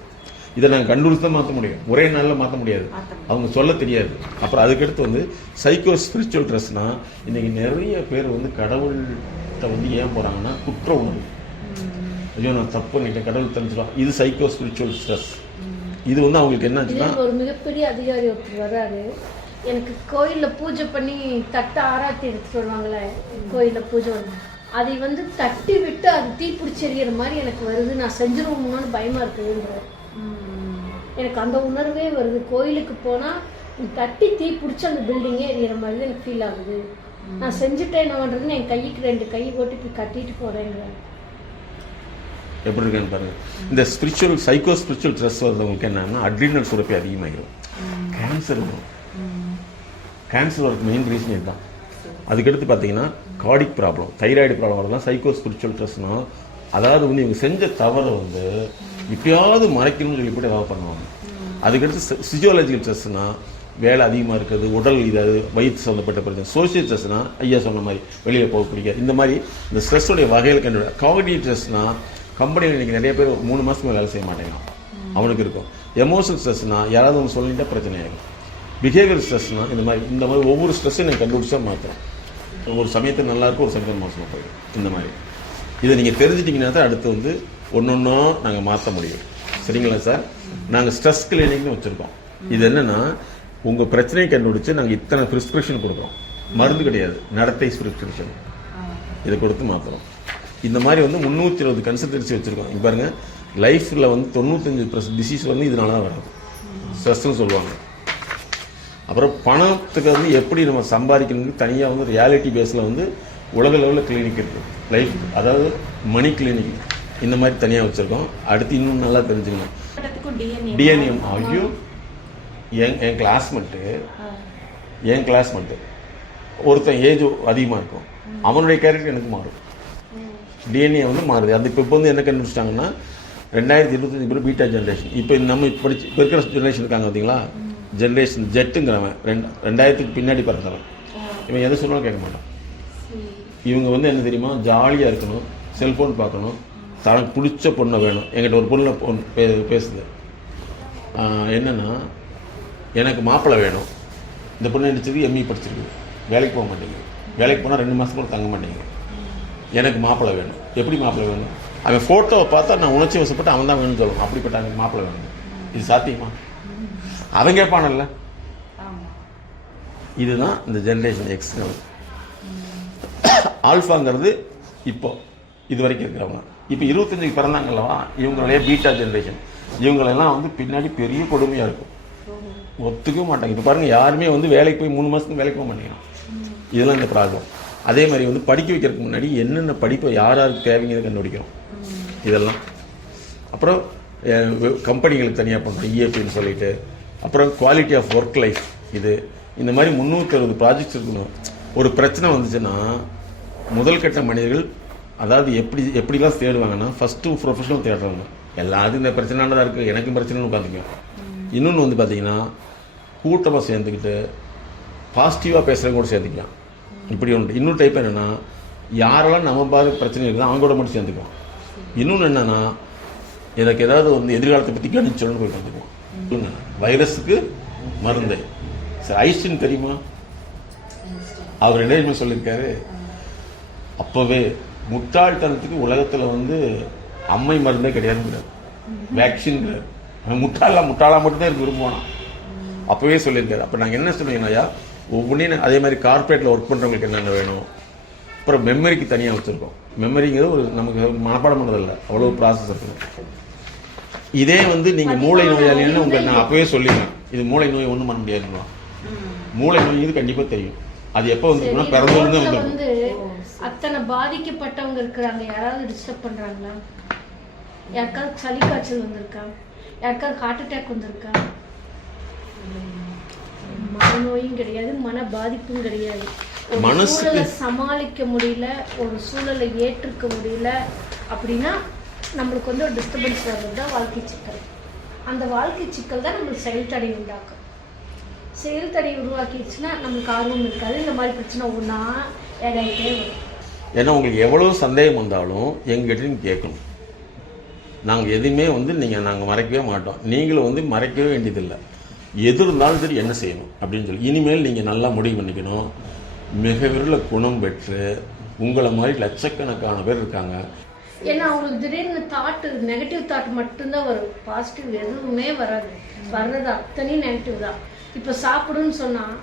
இதை நாங்கள் கண்டுபிடிச்சு தான் மாற்ற முடியும், ஒரே நாளில் மாற்ற முடியாது, அவங்க சொல்ல தெரியாது. அப்புறம் அதுக்கடுத்து சைக்கோ ஸ்பிரிச்சுவல் ஸ்ட்ரெஸ்னால் இன்றைக்கி நிறைய பேர் கடவுள்கிட்ட ஏன் போகிறாங்கன்னா குற்ற உணர்வு. ஐயோ நான் தப்பு பண்ணிட்டேன், கடவுள் தெரிஞ்சிடும். இது சைக்கோ ஸ்பிரிச்சுவல் ஸ்ட்ரெஸ். இது அவங்களுக்கு என்ன ஆச்சுன்னா, ஒரு மிகப்பெரிய அதிகாரி ஒருத்தர் வர்றாரு, எனக்கு கோயிலில் பூஜை பண்ணி தட்டை ஆராய்ச்சி எடுத்துட்டு வருவாங்களே, கோயிலில் பூஜை அதை தட்டி விட்டு அது தீ பிடிச்சி எறிகிற மாதிரி எனக்கு வருது, நான் செஞ்சிருவோம்னு பயமாக இருக்குதுன்ற. எனக்கு அந்த உணர்வே வருது. கோயிலுக்கு போனால் தட்டி தீ பிடிச்சி அந்த பில்டிங்கே எறிகிற மாதிரி தான் எனக்கு ஃபீல் ஆகுது. நான் செஞ்சுட்டேன், என்ன பண்ணுறதுன்னு என் கைக்கு 2 கை போட்டு இப்படி கட்டிட்டு போகிறேங்கிறேன். எப்படி இருக்குன்னு பாருங்க. இந்த ஸ்பிரிச்சுவல் சைக்கோ ஸ்பிரிச்சுவல் ஸ்ட்ரெஸ் வர்றவங்களுக்கு என்னன்னா அட்ரினல் சுரப்பி அதிகமாகிடும், கேன்சர் வரும். கேன்சர் வரதுக்கு மெயின் ரீசன் இதுதான். அதுக்கடுத்து பார்த்தீங்கன்னா கார்டிக் ப்ராப்ளம், தைராய்டு ப்ராப்ளம் வரதான் சைக்கோ ஸ்பிரிச்சுவல் ஸ்ட்ரெஸ்னா. அதாவது இவங்க செஞ்ச தவறை இப்பயாவது மறைக்கணும்னு சொல்லி கூட ஏதாவது பண்ணுவாங்க. அதுக்கடுத்து ஃபிசியோலஜிக்கல் ஸ்ட்ரெஸ்னா வேலை அதிகமாக இருக்கிறது, உடல் இதாவது வயிற்று சம்மந்தப்பட்ட பிரச்சனை. சோசியல் ஸ்ட்ரெஸ்னா ஐயா சொன்ன மாதிரி வெளியில் போக பிடிக்காது. இந்த மாதிரி இந்த ஸ்ட்ரெஸ்ஸோடைய வகையில் கண்டு. காக்னிட்டிவ் ஸ்ட்ரெஸ்னா கம்பெனியில் இன்றைக்கி நிறைய பேர் 3 மாதத்துக்கு வேலை செய்ய மாட்டேங்கிறான், அவனுக்கு இருக்கும். எமோஷனல் ஸ்ட்ரெஸ்னா யாராவது ஒன்று சொல்லிட்டா பிரச்சனையாகும். பிஹேவியர் ஸ்ட்ரெஸ்னா இந்த மாதிரி ஒவ்வொரு ஸ்ட்ரெஸ்ஸையும் நீங்கள் கண்டுபிடிச்சா மாற்றலாம். ஒரு சமயத்தில் நல்லாயிருக்கும், ஒரு சமயத்தில் மோசமாக போயிடும். இந்த மாதிரி இதை நீங்கள் தெரிஞ்சிட்டிங்கன்னா தான் அடுத்து ஒன்றொன்றும் நாங்கள் மாற்ற முடியும். சரிங்களா சார்? நாங்கள் ஸ்ட்ரெஸ் கிளினிக்னு வச்சுருக்கோம். இது என்னென்னா உங்கள் பிரச்சனையை கண்டுபிடிச்சி நாங்கள் இத்தனை ப்ரிஸ்கிரிப்ஷன் கொடுக்குறோம். மருந்து கிடையாது, நடத்தை ப்ரிஸ்கிரிப்ஷன். இதை கொடுத்து மாற்றுறோம். இந்த மாதிரி 320 கன்சல்டன்சி வச்சுருக்கோம். இங்கே பாருங்கள், லைஃப்பில் 95% டிசீஸ் இதனால தான் வராது, ஸ்ட்ரெஸ்ன்னு சொல்லுவாங்க. அப்புறம் பணத்துக்கு எப்படி நம்ம சம்பாதிக்கணும்னு தனியாக ரியாலிட்டி பேஸில் உலக லெவலில் கிளினிக் இருக்குது. லைஃப் அதாவது மணி கிளினிக் இந்த மாதிரி தனியாக வச்சுருக்கோம். அடுத்து இன்னும் நல்லா தெரிஞ்சுக்கணும். டிஎன்ஏ ஐயோ என் கிளாஸ்மேட்டு ஒருத்தன் ஏஜ் அதிகமாக இருக்கும், அவனுடைய கேரக்டர் எனக்கு மாறும். டிஎன்ஏ மாறுது. அது இப்போ என்ன கண்டுபிடிச்சிட்டாங்கன்னா 2025 பேர் பீட்டா ஜென்ரேஷன். இப்போ நம்ம இப்போ இருக்கிற ஜென்ரேஷன் இருக்காங்க பார்த்தீங்களா, ஜென்ரேஷன் ஜெட்டுங்கிறவன் 2000க்கு பின்னாடி பிறந்தவன். இவன் எதை சொன்னாலும் கேட்க மாட்டான். இவங்க வந்து என்ன தெரியுமா, ஜாலியாக இருக்கணும், செல்ஃபோன் பார்க்கணும், தனக்கு பிடிச்ச பொண்ணை வேணும். என்கிட்ட ஒரு பொண்ணை பேசுது, என்னென்னா எனக்கு மாப்பிள்ளை வேணும். இந்த பொண்ணு நடிச்சது எம்இ படிச்சிருக்குது, வேலைக்கு போக மாட்டேங்குது, வேலைக்கு போனால் 2 மாதம் கூட தங்க மாட்டேங்குது. எனக்கு மாப்பிள்ளை வேணும். எப்படி மாப்பிள்ளை வேணும்? அவன் ஃபோட்டோவை பார்த்தா நான் உணர்ச்சி வசப்பட்டு அவன் தான் வேணும்னு சொல்லணும். அப்படிப்பட்ட அவனுக்கு மாப்பிள்ளை வேணும். இது சாத்தியமா? அவன் கேட்பானல்ல. இதுதான் இந்த ஜென்ரேஷன் எக்ஸ்ங்கிறது. ஆல்ஃபாங்கிறது இப்போ இது வரைக்கும் இருக்கிறவங்க. இப்போ 25க்கு பிறந்தாங்கல்லவா, இவங்களே பீட்டா ஜென்ரேஷன். இவங்களெல்லாம் வந்து பின்னாடி பெரிய கொடுமையாக இருக்கும், ஒத்துக்க மாட்டாங்க. இப்போ பாருங்கள், யாருமே வந்து வேலைக்கு போய் 3 மாதத்துக்கு வேலைக்கு போக மாட்டேங்கிறான். இதெல்லாம் இந்த ப்ராப்ளம். அதே மாதிரி வந்து படிக்க வைக்கிறதுக்கு முன்னாடி என்னென்ன படிப்பை யாருக்கு தேவைங்கிறத கண்டுபிடிக்கிறோம் இதெல்லாம். அப்புறம் கம்பெனிகளுக்கு தனியாக பண்ணுறோம் இஏபின்னு சொல்லிட்டு. அப்புறம் குவாலிட்டி ஆஃப் ஒர்க் லைஃப், இது இந்த மாதிரி 360 ப்ராஜெக்ட்ஸ் இருக்கணும். ஒரு பிரச்சனை வந்துச்சுன்னா முதல் கட்ட மனிதர்கள் அதாவது எப்படிலாம் தேடுவாங்கன்னா, ஃபஸ்ட்டு ப்ரொஃபஷனல் தேடுறாங்க. எல்லாத்துக்கும் இந்த பிரச்சனைதான் இருக்குது, எனக்கும் பிரச்சனைன்னு உட்காந்துக்கும். இன்னொன்று வந்து பார்த்தீங்கன்னா, கூட்டமாக சேர்ந்துக்கிட்டு பாசிட்டிவாக பேசுகிறவங்க கூட சேர்ந்துக்கலாம். இப்படி ஒன்று. இன்னொரு டைப் என்னென்னா, யாரெல்லாம் நம்ம பாரு பிரச்சனை இருக்குதோ அவங்க கூட மட்டும் சேர்ந்துக்குவோம். இன்னொன்று என்னென்னா, எனக்கு ஏதாவது வந்து எதிர்காலத்தை பற்றி கணிச்சோன்னு போய் பார்த்துக்குவோம். வைரஸுக்கு மருந்து சார் ஐஸ்டின் தெரியுமா? அவர் என்ன சொல்லியிருக்காரு, அப்போவே முட்டாள்தனத்துக்கு உலகத்தில் வந்து அம்மை மருந்தே கிடையாதுங்கிறார், வேக்சின்ங்கிறார். முட்டாளாக மட்டும்தான் இருக்கு விரும்புவானா, அப்போவே சொல்லியிருக்காரு. அப்போ நாங்கள் என்ன சொல்லுவீங்கய்யா, ஒவ்வொன்றையும் அதே மாதிரி கார்பரேட்டில் ஒர்க் பண்ணுறவங்களுக்கு என்னென்ன வேணும். அப்புறம் மெமரிக்கு தனியாக வச்சுருக்கோம். மெமரிங்கிறது ஒரு நமக்கு மனப்பாடம் பண்ணதில்லை, அவ்வளோ ப்ராசஸ் இருக்குது. இதே வந்து நீங்கள் மூளை நோயாளின்னு உங்களுக்கு நான் அப்போவே சொல்லிடுறேன், இது மூளை நோய் ஒன்றும் பண்ண முடியாதுங்களா. மூளை நோய் இது கண்டிப்பாக தெரியும். அது எப்போ வந்துருக்குன்னா பிறந்தவங்க வந்து அத்தனை பாதிக்கப்பட்டவங்க இருக்கிறாங்க. யாராவது டிஸ்டர்ப் பண்ணுறாங்களா? யாருக்காவது சளி காய்ச்சல் வந்திருக்கா? யாருக்காவது ஹார்ட் அட்டாக் வந்திருக்கா? மனநோயும் கிடையாது, மன பாதிப்பும் கிடையாது. ஒரு சூழலை சமாளிக்க முடியல, ஒரு சூழலை ஏற்றுக்க முடியல அப்படின்னா நம்மளுக்கு வந்து ஒரு டிஸ்டர்பன்ஸ் வர்றது தான் வாழ்க்கை சிக்கல். அந்த வாழ்க்கை சிக்கல் தான் நம்மளுக்கு செயல் தடை உண்டாக்கும். செயல் தடை உருவாக்கிடுச்சுன்னா நம்மளுக்கு ஆர்வம் இருக்காது. இந்த மாதிரி பிரச்சனை ஒன்றா ஏதாயிட்டே வரும். ஏன்னா உங்களுக்கு எவ்வளோ சந்தேகம் வந்தாலும் எங்ககிட்ட நீங்கள் கேட்கணும். நாங்கள் எதுவுமே வந்து நாங்கள் மறைக்கவே மாட்டோம். நீங்களும் வந்து மறைக்கவே வேண்டியதில்லை. எது இருந்தாலும் சரி என்ன செய்யணும் அப்படின்னு சொல்லி இனிமேல் நீங்கள் நல்லா முடிவு பண்ணிக்கணும். மிக விரல குணம் பெற்று உங்களை மாதிரி லட்சக்கணக்கான பேர் இருக்காங்க. ஏன்னா அவங்களுக்கு திடீர்னு தாட்டு, நெகட்டிவ் தாட் மட்டும்தான் வரும், பாசிட்டிவ் எதுவுமே வராது. வர்றது அத்தனையும் நெகட்டிவ் தான். இப்போ சாப்பிடுன்னு சொன்னால்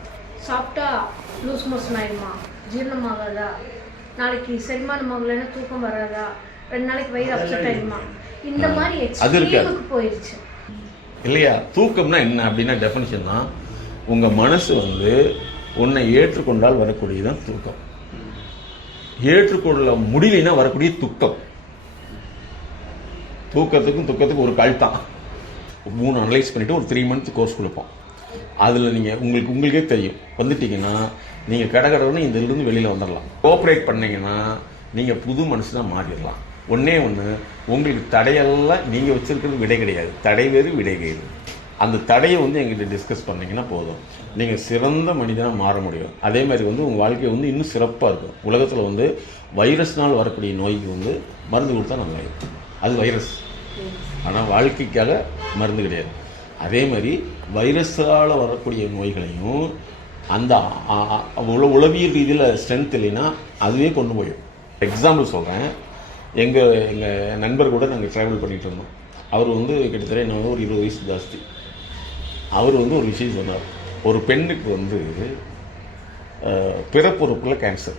சாப்பிட்டா லூஸ் மோஷன் ஆயிடுமா, ஜீரணமாகாதா, நாளைக்கு செரிமானம் ஆகலைன்னா தூக்கம் வராதா, 2 நாளைக்கு வயிறு அப்செட் ஆயிடுமா, இந்த மாதிரி எக்ஸ்ட்ரீமுக்கு போயிடுச்சு இல்லையா. தூக்கம்னா என்ன அப்படின்னா டெஃபினிஷன் தான், உங்கள் மனசு வந்து உன்னை ஏற்றுக்கொண்டால் வரக்கூடியதான் தூக்கம். ஏற்றுக்கொள்ள முடியலைன்னா வரக்கூடிய துக்கம். துக்கத்துக்கும் ஒரு கால் தான். 3 அனலைஸ் பண்ணிவிட்டு ஒரு 3 மந்த்ஸ் கோர்ஸ் கொடுப்போம். அதில் நீங்கள் உங்களுக்கே தெரியும். வந்துட்டீங்கன்னா நீங்கள் கடகடன்னு இதிலிருந்து வெளியில் வந்துடலாம். கோஆப்ரேட் பண்ணிங்கன்னா நீங்கள் புது மனுஷனாக மாறிடலாம். ஒன்றே ஒன்று, உங்களுக்கு தடையெல்லாம் நீங்கள் வச்சுருக்கிறது விடை கிடையாது. தடை வேறு விடை கிடையாது. அந்த தடையை வந்து எங்கிட்ட டிஸ்கஸ் பண்ணிங்கன்னா போதும், நீங்கள் சிறந்த மனிதனாக மாற முடியும். அதே மாதிரி வந்து உங்கள் வாழ்க்கை வந்து இன்னும் சிறப்பாக இருக்கும். உலகத்தில் வந்து வைரஸ்னால் வரக்கூடிய நோய்க்கு வந்து மருந்து கொடுத்தா நல்லா இருக்கும். அது வைரஸ், ஆனால் வாழ்க்கைக்காக மருந்து கிடையாது. அதே மாதிரி வைரஸால் வரக்கூடிய நோய்களையும் அந்த உளவியல் ரீதியில் ஸ்ட்ரென்த் இல்லைன்னா அதுவே கொண்டு போயிடும். எக்ஸாம்பிள் சொல்கிறேன், எங்கள் நண்பர் கூட நாங்கள் ட்ராவல் பண்ணிகிட்டு இருந்தோம். அவர் வந்து கிட்டத்தட்ட என்ன ஒரு 20 வயசு ஜாஸ்தி. அவர் வந்து ஒரு விஷயம் சொன்னார். ஒரு பெண்ணுக்கு வந்து பிறப்புறுப்புல கேன்சர்,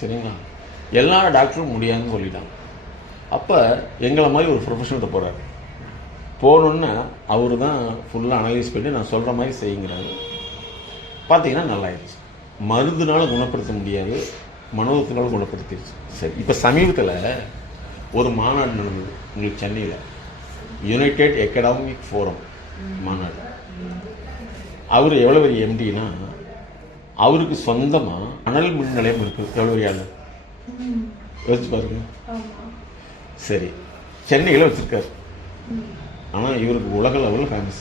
சரிங்களா, எல்லா டாக்டரும் முடியாதுன்னு சொல்லிட்டாங்க. அப்போ எங்களை மாதிரி ஒரு ப்ரொஃபஷனல்கிட்ட போகிறார். போகணுன்னா அவர் தான் ஃபுல்லாக அனலைஸ் பண்ணி நான் சொல்கிற மாதிரி செய்யுங்கிறாரு. பார்த்தீங்கன்னா நல்லாயிருச்சு. மருந்துனால குணப்படுத்த முடியாது, மனோதத்தினால குணப்படுத்திடுச்சு. சரி, இப்போ சமீபத்தில் ஒரு மாநாடு நடந்தது உங்களுக்கு சென்னையில், யுனைடெட் எக்கனாமிக் ஃபோரம் மாநாடு. அவர் எவ்வளோ பெரிய எம்டினா, அவருக்கு சொந்தமாக அனல் மின் நிலையம் இருக்குது. எவ்வளோ பெரிய ஆள் யோசிச்சு பாருங்க. சரி, சென்னையில் வச்சுருக்காரு. ஆனால் இவருக்கு உலக லெவலில் ஃபேமஸ்.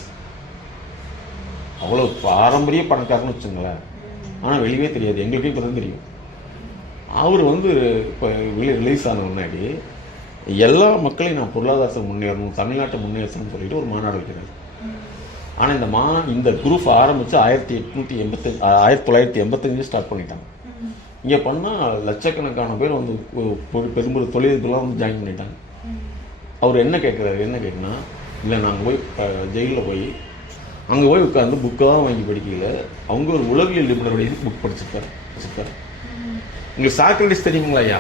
அவ்வளோ பாரம்பரிய பணக்காரன்னு வச்சுங்களேன். ஆனால் வெளியே தெரியாது, எங்களுக்கே இப்போ தான் தெரியும். அவர் வந்து இப்போ ரிலீஸ் ஆன முன்னாடி எல்லா மக்களையும் நான் பொருளாதாரத்தை முன்னேறணும், தமிழ்நாட்டை முன்னேற்றணும்னு சொல்லிட்டு ஒரு மாநாடு வைக்கிறார். ஆனால் இந்த குரூப் ஆரம்பித்து 1985 ஸ்டார்ட் பண்ணிட்டாங்க. இங்கே பண்ணால் லட்சக்கணக்கான பேர் வந்து பெரும்பெரும் தொழிலதிபர்களாக வந்து ஜாயின் பண்ணிட்டாங்க. அவர் என்ன கேட்குன்னா, இல்லை நாங்கள் போய் ஜெயிலில் போய் அங்கே போய் உட்காந்து புக்காக வாங்கி படிக்கல, அவங்க ஒரு உளவியல் நிபுணருடைய புக் படிச்சிருப்பார். உங்களுக்கு சாக்ரட்டிஸ் தெரியுங்களா ஐயா?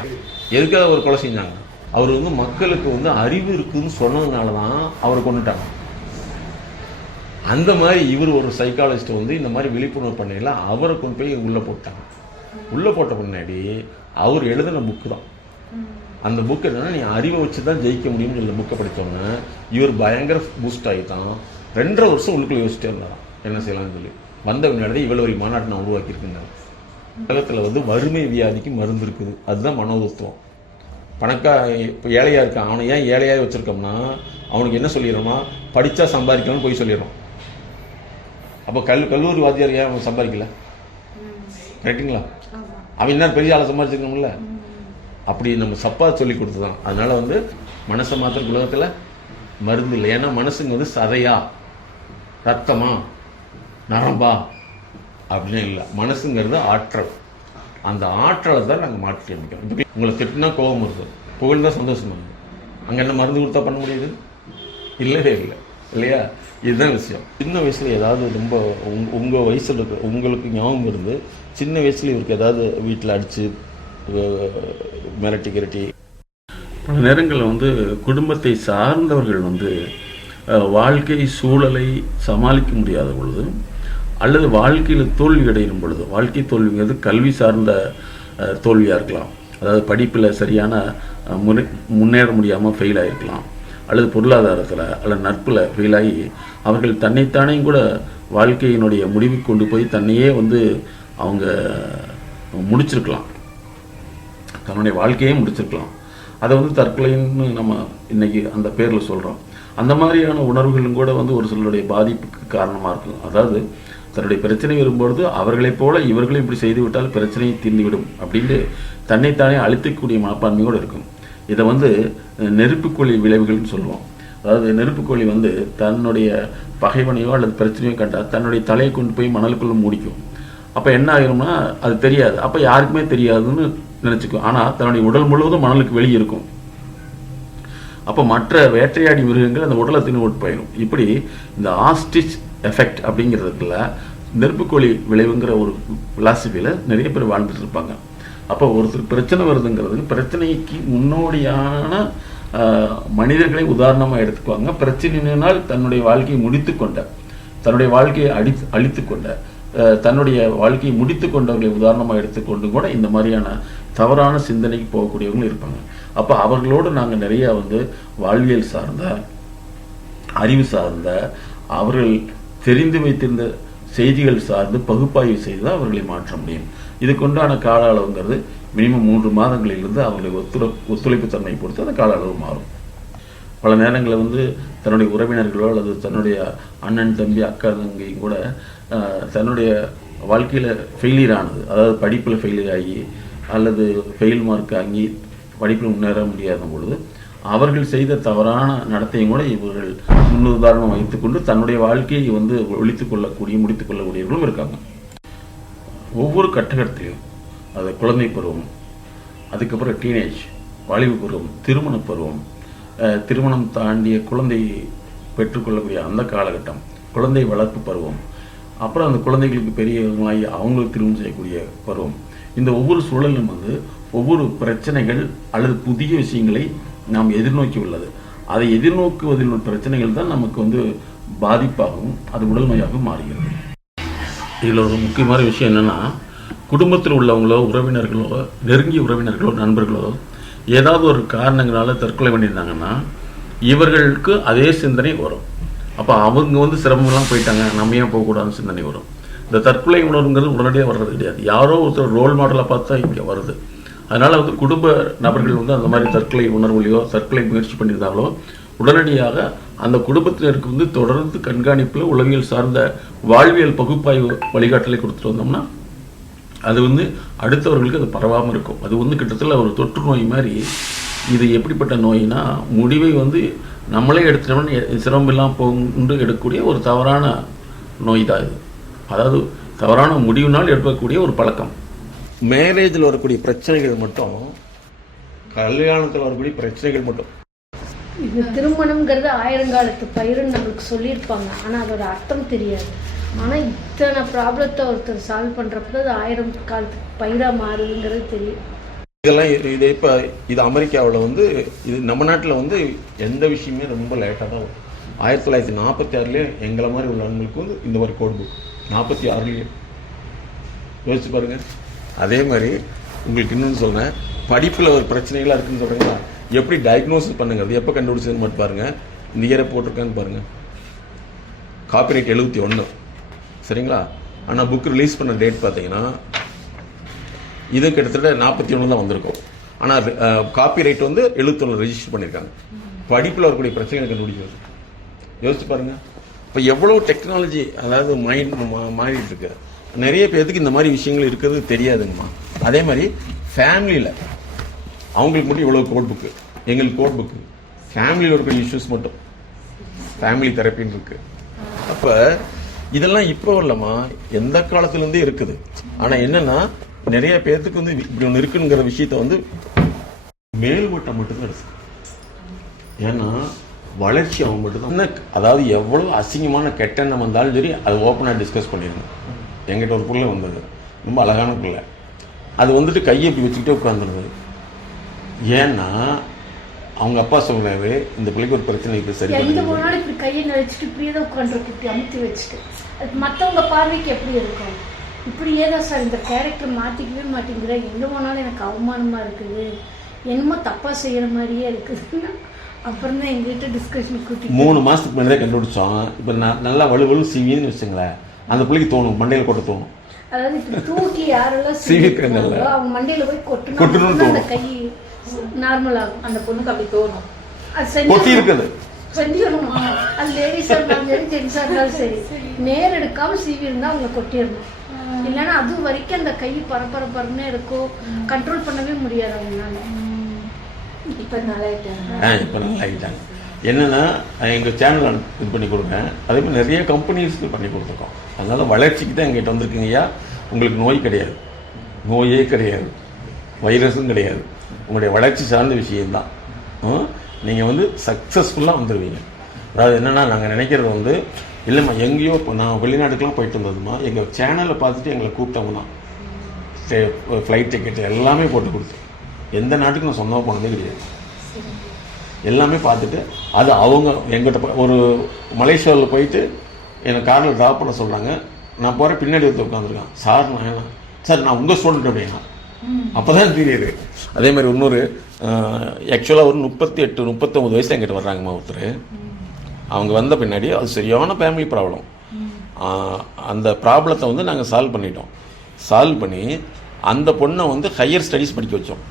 எதுக்காக அவர் கொலை செஞ்சாங்க? அவர் வந்து மக்களுக்கு வந்து அறிவு இருக்குதுன்னு சொன்னதுனால தான் அவரை கொண்டுட்டாங்க. அந்த மாதிரி இவர் ஒரு சைக்காலஜிஸ்ட் வந்து இந்த மாதிரி விழிப்புணர்வு பண்ணையில் அவரை கொண்டு போய் உள்ளே போட்டாங்க. உள்ளே போட்ட பின்னாடி அவர் எழுதின புக்கு தான் அந்த புக். என்னன்னா, நீ அறிவை வச்சு தான் ஜெயிக்க முடியும்னு சொல்ல புக்கை படித்தோன்னே இவர் பயங்கர பூஸ்ட் ஆகிட்டான். 2.5 வருஷம் உள்ளுக்குள்ளே யோசிச்சிட்டே இருந்தாராம் என்ன செய்யலாம்னு சொல்லி. வந்த முன்னாடி இவ்வளோ ஒரு மாநாட்டை நான் உருவாக்கியிருக்கேன். உலகத்தில் வந்து வறுமை வியாதிக்கு மருந்து இருக்குது, அதுதான் மனோதத்துவம். இப்போ ஏழையாக இருக்கான், அவனை ஏன் ஏழையாக வச்சுருக்கோம்னா அவனுக்கு என்ன சொல்லிடுறோம்னா படித்தா சம்பாதிக்கணும்னு போய் சொல்லிடுறோம். அப்போ கல்லூரி வாத்தியார் ஏன் அவன் சம்பாதிக்கல? கரெக்டுங்களா? அவன் என்ன பெரிய ஆளை சம்பாதிச்சிருக்கணும்ல. அப்படி நம்ம சப்பா சொல்லி கொடுத்து தான். அதனால வந்து மனசை மாத்திர உலகத்தில் மருந்து இல்லை. ஏன்னா மனசுங்க வந்து சதையா ரத்தமா நரம்பா அப்படின்னு இல்லை. மனசுங்கிறது ஆற்றல். அந்த ஆற்றலை தான் நாங்கள் மாற்றி அமைக்கிறோம். இப்போ உங்களை திட்டினா கோபம் வருது, புகழ்ந்தால் சந்தோஷமா இருக்குது. அங்கே என்ன மருந்து கொடுத்தா பண்ண முடியுது? இல்லவே இல்லை இல்லையா? இதுதான் விஷயம். சின்ன வயசில் ஏதாவது ரொம்ப உங்கள் வயசில் இருக்க உங்களுக்கு ஞாபகம் இருந்து சின்ன வயசில் இவருக்கு ஏதாவது வீட்டில் அடித்து மிரட்டி கிரட்டி? பல நேரங்களில் வந்து குடும்பத்தை சார்ந்தவர்கள் வந்து வாழ்க்கை சூழலை சமாளிக்க முடியாத பொழுது அல்லது வாழ்க்கையில் தோல்வி அடையும் பொழுது, வாழ்க்கை தோல்விங்கிறது கல்வி சார்ந்த தோல்வியாக இருக்கலாம், அதாவது படிப்பில் சரியான முன்னேற முடியாமல் ஃபெயில் ஆகிருக்கலாம், அல்லது பொருளாதாரத்தில் அல்லது நட்பில் ஃபெயிலாகி அவர்கள் தன்னைத்தானே கூட வாழ்க்கையினுடைய முடிவுக்கு கொண்டு போய் தன்னையே வந்து அவங்க முடிச்சிருக்கலாம், தன்னுடைய வாழ்க்கையே முடிச்சிருக்கலாம். அதை வந்து தற்கொலைன்னு நம்ம இன்றைக்கி அந்த பேரில் சொல்கிறோம். அந்த மாதிரியான உணர்வுகளும் கூட வந்து ஒரு சிலருடைய பாதிப்புக்கு காரணமாக இருக்கும். அதாவது தன்னுடைய பிரச்சனை வரும்பொழுது அவர்களைப் போல இவர்களும் இப்படி செய்துவிட்டால் பிரச்சனையை தீர்ந்துவிடும் அப்படின்னு தன்னைத்தானே அழித்துக்கூடிய மனப்பான்மையோடு இருக்கும். இதை வந்து நெருப்புக்கோழி விளைவுகள்னு சொல்லுவோம். அதாவது நெருப்புக்கோழி வந்து தன்னுடைய பகைவனையோ அல்லது பிரச்சனையோ கண்டால் தன்னுடைய தலையை கொண்டு போய் மணலுக்குள்ளே மூடிக்கும். அப்போ என்ன ஆகிரும்னா அது தெரியாது, அப்போ யாருக்குமே தெரியாதுன்னு நினச்சிக்கும். ஆனால் தன்னுடைய உடல் முழுவதும் மணலுக்கு வெளியே இருக்கும். அப்போ மற்ற வேட்டையாடி மிருகங்கள் அந்த உடலை தின்னு ஓட்டு போயிடும். இப்படி இந்த ஆஸ்டிச் எஃபெக்ட் அப்படிங்கிறதுக்குள்ள நெருப்புக்கோழி விளைவுங்கிற ஒரு பிலாசபியில் நிறைய பேர் வாழ்ந்துட்டு இருப்பாங்க. அப்போ ஒருத்தர் பிரச்சனை வருதுங்கிறது பிரச்சனைக்கு முன்னோடியான மனிதர்களை உதாரணமாக எடுத்துக்குவாங்க. பிரச்சனையினால் தன்னுடைய வாழ்க்கையை முடித்து கொண்ட, தன்னுடைய வாழ்க்கையை அழித்து கொண்ட, தன்னுடைய வாழ்க்கையை முடித்து கொண்டவர்களை உதாரணமாக எடுத்துக்கொண்டு கூட இந்த மாதிரியான தவறான சிந்தனைக்கு போகக்கூடியவங்களும் இருப்பாங்க. அப்போ அவர்களோடு நாங்கள் நிறையா வந்து வாழ்வியல் சார்ந்த, அறிவு சார்ந்த, அவர்கள் தெரிந்து வைத்திருந்த செய்திகள் சார்ந்து பகுப்பாய்வு செய்து தான் அவர்களை மாற்ற முடியும். இதுக்குண்டான கால அளவுங்கிறது மினிமம் 3 மாதங்களிலிருந்து அவர்களை ஒத்துழைப்பு தன்மை பொறுத்து அந்த கால அளவு மாறும். பல நேரங்களில் வந்து தன்னுடைய உறவினர்களோ அல்லது தன்னுடைய அண்ணன் தம்பி அக்கா தங்கையும் கூட தன்னுடைய வாழ்க்கையில் ஃபெயிலியர் ஆனது, அதாவது படிப்பில் ஃபெயிலியர் ஆகி அல்லது ஃபெயில் மார்க் வாங்கி படிப்பில் முன்னேற முடியாத பொழுது அவர்கள் செய்த தவறான நடத்தையும் கூட இவர்கள் முன்னுதாரணம் வைத்துக்கொண்டு தன்னுடைய வாழ்க்கையை வந்து முடித்துக் கொள்ளக்கூடியவர்களும் இருக்காங்க. ஒவ்வொரு கட்டத்திலையும் அது குழந்தை பருவம், அதுக்கப்புறம் டீனேஜ், வாலிப பருவம், திருமண பருவம், திருமணம் தாண்டிய குழந்தை பெற்றுக்கொள்ளக்கூடிய அந்த காலகட்டம், குழந்தை வளர்ப்பு பருவம், அப்புறம் அந்த குழந்தைகளுக்கு பெரியவங்களாகி அவங்களுக்கு திருமணம் செய்யக்கூடிய பருவம். இந்த ஒவ்வொரு சூழலும் வந்து ஒவ்வொரு பிரச்சனைகள் அல்லது புதிய விஷயங்களை நாம் எதிர்நோக்கி உள்ளது. அதை எதிர்நோக்குவதில் உள்ள பிரச்சனைகள் தான் நமக்கு வந்து பாதிப்பாகவும் அது உடல்மையாகவும் மாறுகிறது. இதில் ஒரு முக்கியமான விஷயம் என்னென்னா, குடும்பத்தில் உள்ளவங்களோ உறவினர்களோ நெருங்கிய உறவினர்களோ நண்பர்களோ ஏதாவது ஒரு காரணங்களால தற்கொலை பண்ணியிருந்தாங்கன்னா இவர்களுக்கு அதே சிந்தனை வரும். அப்போ அவங்க வந்து சிரமம்லாம் போயிட்டாங்க, நம்ம ஏன் போகக்கூடாதுன்னு சிந்தனை வரும். இந்த தற்கொலை உணர்வுங்கிறது உடனடியாக வர்றது கிடையாது, யாரோ ஒருத்தர் ரோல் மாடலை பார்த்தா இங்கே வருது. அதனால் வந்து குடும்ப நபர்கள் வந்து அந்த மாதிரி தற்கொலை உணர்வுலையோ தற்கொலை முயற்சி பண்ணியிருந்தாங்களோ உடனடியாக அந்த குடும்பத்தினருக்கு வந்து தொடர்ந்து கண்காணிப்பில் உளவியல் சார்ந்த வாழ்வியல் பகுப்பாய்வு வழிகாட்டலை கொடுத்துட்டு வந்தோம்னா அது வந்து அடுத்தவர்களுக்கு அது பரவாமல் இருக்கும். அது வந்து கிட்டத்தட்ட ஒரு தொற்று நோய் மாதிரி. இது எப்படிப்பட்ட நோயினா, முடிவை வந்து நம்மளே எடுத்துட்டோம்னா சிரமம் இல்லாமல் போகுண்டு எடுக்கக்கூடிய ஒரு தவறான நோய் தான் இது. அதாவது தவறான முடிவுனால் எடுக்கக்கூடிய ஒரு பழக்கம். மேரேஜில் வரக்கூடிய பிரச்சனைகள் மட்டும், கல்யாணத்தில் வரக்கூடிய பிரச்சனைகள் மட்டும். இது திருமணம்ங்கிறது ஆயிரங்காலத்து பயிருன்னு நம்மளுக்கு சொல்லியிருப்பாங்க, ஆனால் அதோட அர்த்தம் தெரியாது. ஆனால் இத்தனை ப்ராப்ளத்தை ஒருத்தர் சால்வ் பண்ணுறப்ப அது 1000 காலத்துக்கு பயிராக மாறுதுங்கிறது தெரியும். இதெல்லாம் இது இப்போ இது அமெரிக்காவில் வந்து, இது நம்ம நாட்டில் வந்து எந்த விஷயமே ரொம்ப லேட்டாக தான் வரும். 1946 எங்களை மாதிரி உள்ள ஆண்களுக்கு வந்து இந்த மாதிரி கோட் புக் 46 யோசிச்சு பாருங்கள். அதே மாதிரி உங்களுக்கு இன்னொன்று சொல்கிறேன், படிப்பில் ஒரு பிரச்சனைகளாக இருக்குன்னு சொல்கிறீங்களா, எப்படி டயக்னோசிஸ் பண்ணுங்கிறது எப்போ கண்டுபிடிச்சதுன்னு மட்டும் பாருங்கள். இந்த இயரை போட்டிருக்கான்னு பாருங்கள். காப்பிரைட் 71 சரிங்களா. ஆனால் புக் ரிலீஸ் பண்ண டேட் பார்த்தீங்கன்னா இது கிட்டத்தட்ட 41 தான் வந்திருக்கும். ஆனால் காப்பிரைட் வந்து 71 ரெஜிஸ்டர் பண்ணியிருக்காங்க. படிப்பில் வரக்கூடிய பிரச்சனைகள் கண்டுபிடிக்கிறது யோசிச்சு பாருங்கள். இப்போ எவ்வளோ டெக்னாலஜி, அதாவது மைண்ட் மாறிட்டு இருக்கு. நிறைய பேருக்கு இந்த மாதிரி விஷயங்கள் இருக்கிறது தெரியாதுங்கம்மா. அதே மாதிரி ஃபேமிலியில் அவங்களுக்கு மட்டும் இவ்வளோ கோட் புக்கு, எங்களுக்கு கோட் புக்கு. ஃபேமிலியில் இருக்கக்கூடிய இஷ்யூஸ் மட்டும் ஃபேமிலி தெரப்பின்னு இருக்கு. அப்போ இதெல்லாம் இப்போ இல்லைம்மா, எந்த காலத்துலேருந்தே இருக்குது. ஆனால் என்னென்னா நிறைய பேர்த்துக்கு வந்து இப்படி ஒன்று இருக்குங்கிற விஷயத்த வந்து மேல்மட்டம் மட்டும்தான் இருக்கு. ஏன்னா வளர்ச்சி அவங்க மட்டும்தான். அதாவது எவ்வளோ அசிங்கமான கெட்டெண்ணம் வந்தாலும் சரி அது ஓப்பனாக டிஸ்கஸ் பண்ணிடுங்க. எங்கிட்ட ஒரு பிள்ளை வந்தது, ரொம்ப அழகான பிள்ளை. அது வந்துட்டு கையை இப்படி வச்சுக்கிட்டே உட்காந்துருந்தது. ஏன்னா அவங்க அப்பா சொல்றாரு, இந்த பிள்ளைக்கு ஒரு பிரச்சனை இருக்குது, சரி எந்த ஒரு நாள் இப்படி கையை நினைச்சிட்டு இப்படியே தான் உட்காந்துருக்கு, இப்படி அமுத்தி வச்சுட்டு. அது மற்றவங்க பார்வைக்கு எப்படி இருக்கும்? இப்படியே தான் சார் இந்த கேரக்டர் மாற்றிக்கவே மாட்டேங்கிறேன், எங்கே போனாலும் எனக்கு அவமானமாக இருக்குது, என்னமோ தப்பாக செய்கிற மாதிரியே இருக்குதுன்னா அப்புறம் தான் எங்ககிட்ட டிஸ்கஷன் கூட்டி 3 மாதத்துக்கு முன்னாடி தான் கண்டுபிடிச்சோம். இப்போ நல்லா வலுவலு சிவின்னு வச்சுங்களேன், அந்த பிள்ளைக்கு தோணும், மண்டையில் கொட்ட தோணும். அதாவது இப்படி தூக்கி யாரெல்லாம் சிவிக்கிறாங்களோ அவங்க மண்டையில் போய் கொட்டணும், அந்த கை நார்மல் ஆகும். அந்த பொண்ணுக்கு அப்படி தோணும். அது கொட்டி இருக்குது செஞ்சிடணும். அது லேடிஸாக இருந்தாலும் சரி ஜென்ஸாக இருந்தாலும் சரி, நேர் எடுக்காமல் சீவி இருந்தால் அவங்க கொட்டிடணும். இல்லைன்னா அது வரைக்கும் அந்த கை பரபரப்பரன்னு இருக்கும், கண்ட்ரோல் பண்ணவே முடியாது அவங்களால. இப்போ நல்லாயிட்டாங்க. என்னன்னா எங்கள் சேனல் இது பண்ணி கொடுப்பேன், அதே மாதிரி நிறைய கம்பெனிஸ்க்கு பண்ணி கொடுத்துருக்கோம். அதனால வளர்ச்சிக்கு தான் எங்கிட்ட வந்திருக்கீங்கய்யா. உங்களுக்கு நோய் கிடையாது, நோயே கிடையாது, வைரஸும் கிடையாது. உங்களுடைய வளர்ச்சி சார்ந்த விஷயம்தான். நீங்கள் வந்து சக்ஸஸ்ஃபுல்லாக வந்துடுவீங்க. அதாவது என்னென்னா நாங்கள் நினைக்கிறது வந்து இல்லைம்மா, எங்கேயோ இப்போ நான் வெளிநாட்டுக்கெலாம் போயிட்டு வந்ததுமா, எங்கள் சேனலை பார்த்துட்டு எங்களை கூப்பிட்டவங்க தான். ஃப்ளைட் டிக்கெட்டு எல்லாமே போட்டு கொடுத்து, எந்த நாட்டுக்கு நான் சொந்தமாக போனதே கிடையாது. எல்லாமே பார்த்துட்டு அது அவங்க எங்கிட்ட ஒரு மலேசியாவில் போயிட்டு என்னை காரில் ட்ராப் பண்ண சொல்கிறாங்க. நான் போகிற பின்னாடி வந்து உட்காந்துருக்கேன். சார் நான் என்ன சார், நான் உங்கள் ஸ்டூடெண்ட் அப்படின்னா அப்போ தான் தெரியுது. அதே மாதிரி இன்னொரு ஆக்சுவலாக ஒரு 38-39 வயசில் எங்கிட்ட வர்றாங்கம்மா ஒருத்தர். அவங்க வந்த பின்னாடி அது சரியான ஃபேமிலி ப்ராப்ளம். அந்த ப்ராப்ளத்தை வந்து நாங்கள் சால்வ் பண்ணிட்டோம். சால்வ் பண்ணி அந்த பொண்ணை வந்து ஹையர் ஸ்டடீஸ் படிக்க வச்சோம்.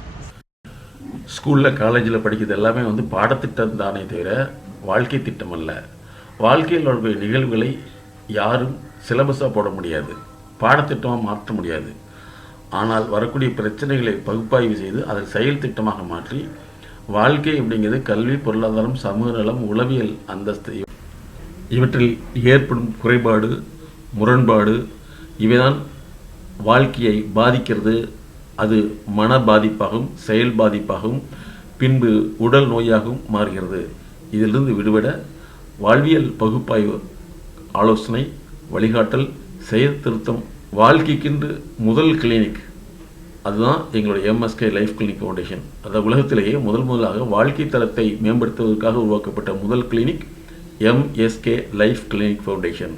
ஸ்கூலில் காலேஜில் படிக்கிறது எல்லாமே வந்து பாடத்திட்டம் தானே தவிர வாழ்க்கை திட்டம் அல்ல. வாழ்க்கையில் உள்ள நிகழ்வுகளை யாரும் சிலபஸாக போட முடியாது, பாடத்திட்டமாக மாற்ற முடியாது. ஆனால் வரக்கூடிய பிரச்சனைகளை பகுப்பாய்வு செய்து அதை செயல் திட்டமாக மாற்றி வாழ்க்கை அப்படிங்கிறது கல்வி, பொருளாதாரம், சமூக நலம், உளவியல் அந்தஸ்து இவற்றில் ஏற்படும் குறைபாடு, முரண்பாடு இவைதான் வாழ்க்கையை பாதிக்கிறது. அது மன பாதிப்பாகவும் செயல் பாதிப்பாகவும் பின்பு உடல் நோயாகவும் மாறுகிறது. இதிலிருந்து விடுபட வாழ்வியல் பகுப்பாய்வு ஆலோசனை, வழிகாட்டல், செயல் திருத்தம், வாழ்க்கைக்கென்று முதல் கிளினிக் அதுதான் எங்களுடைய எம்எஸ்கே லைஃப் கிளினிக் ஃபவுண்டேஷன். அந்த உலகத்திலேயே முதலாக வாழ்க்கை தரத்தை மேம்படுத்துவதற்காக உருவாக்கப்பட்ட முதல் clinic MSK life clinic foundation.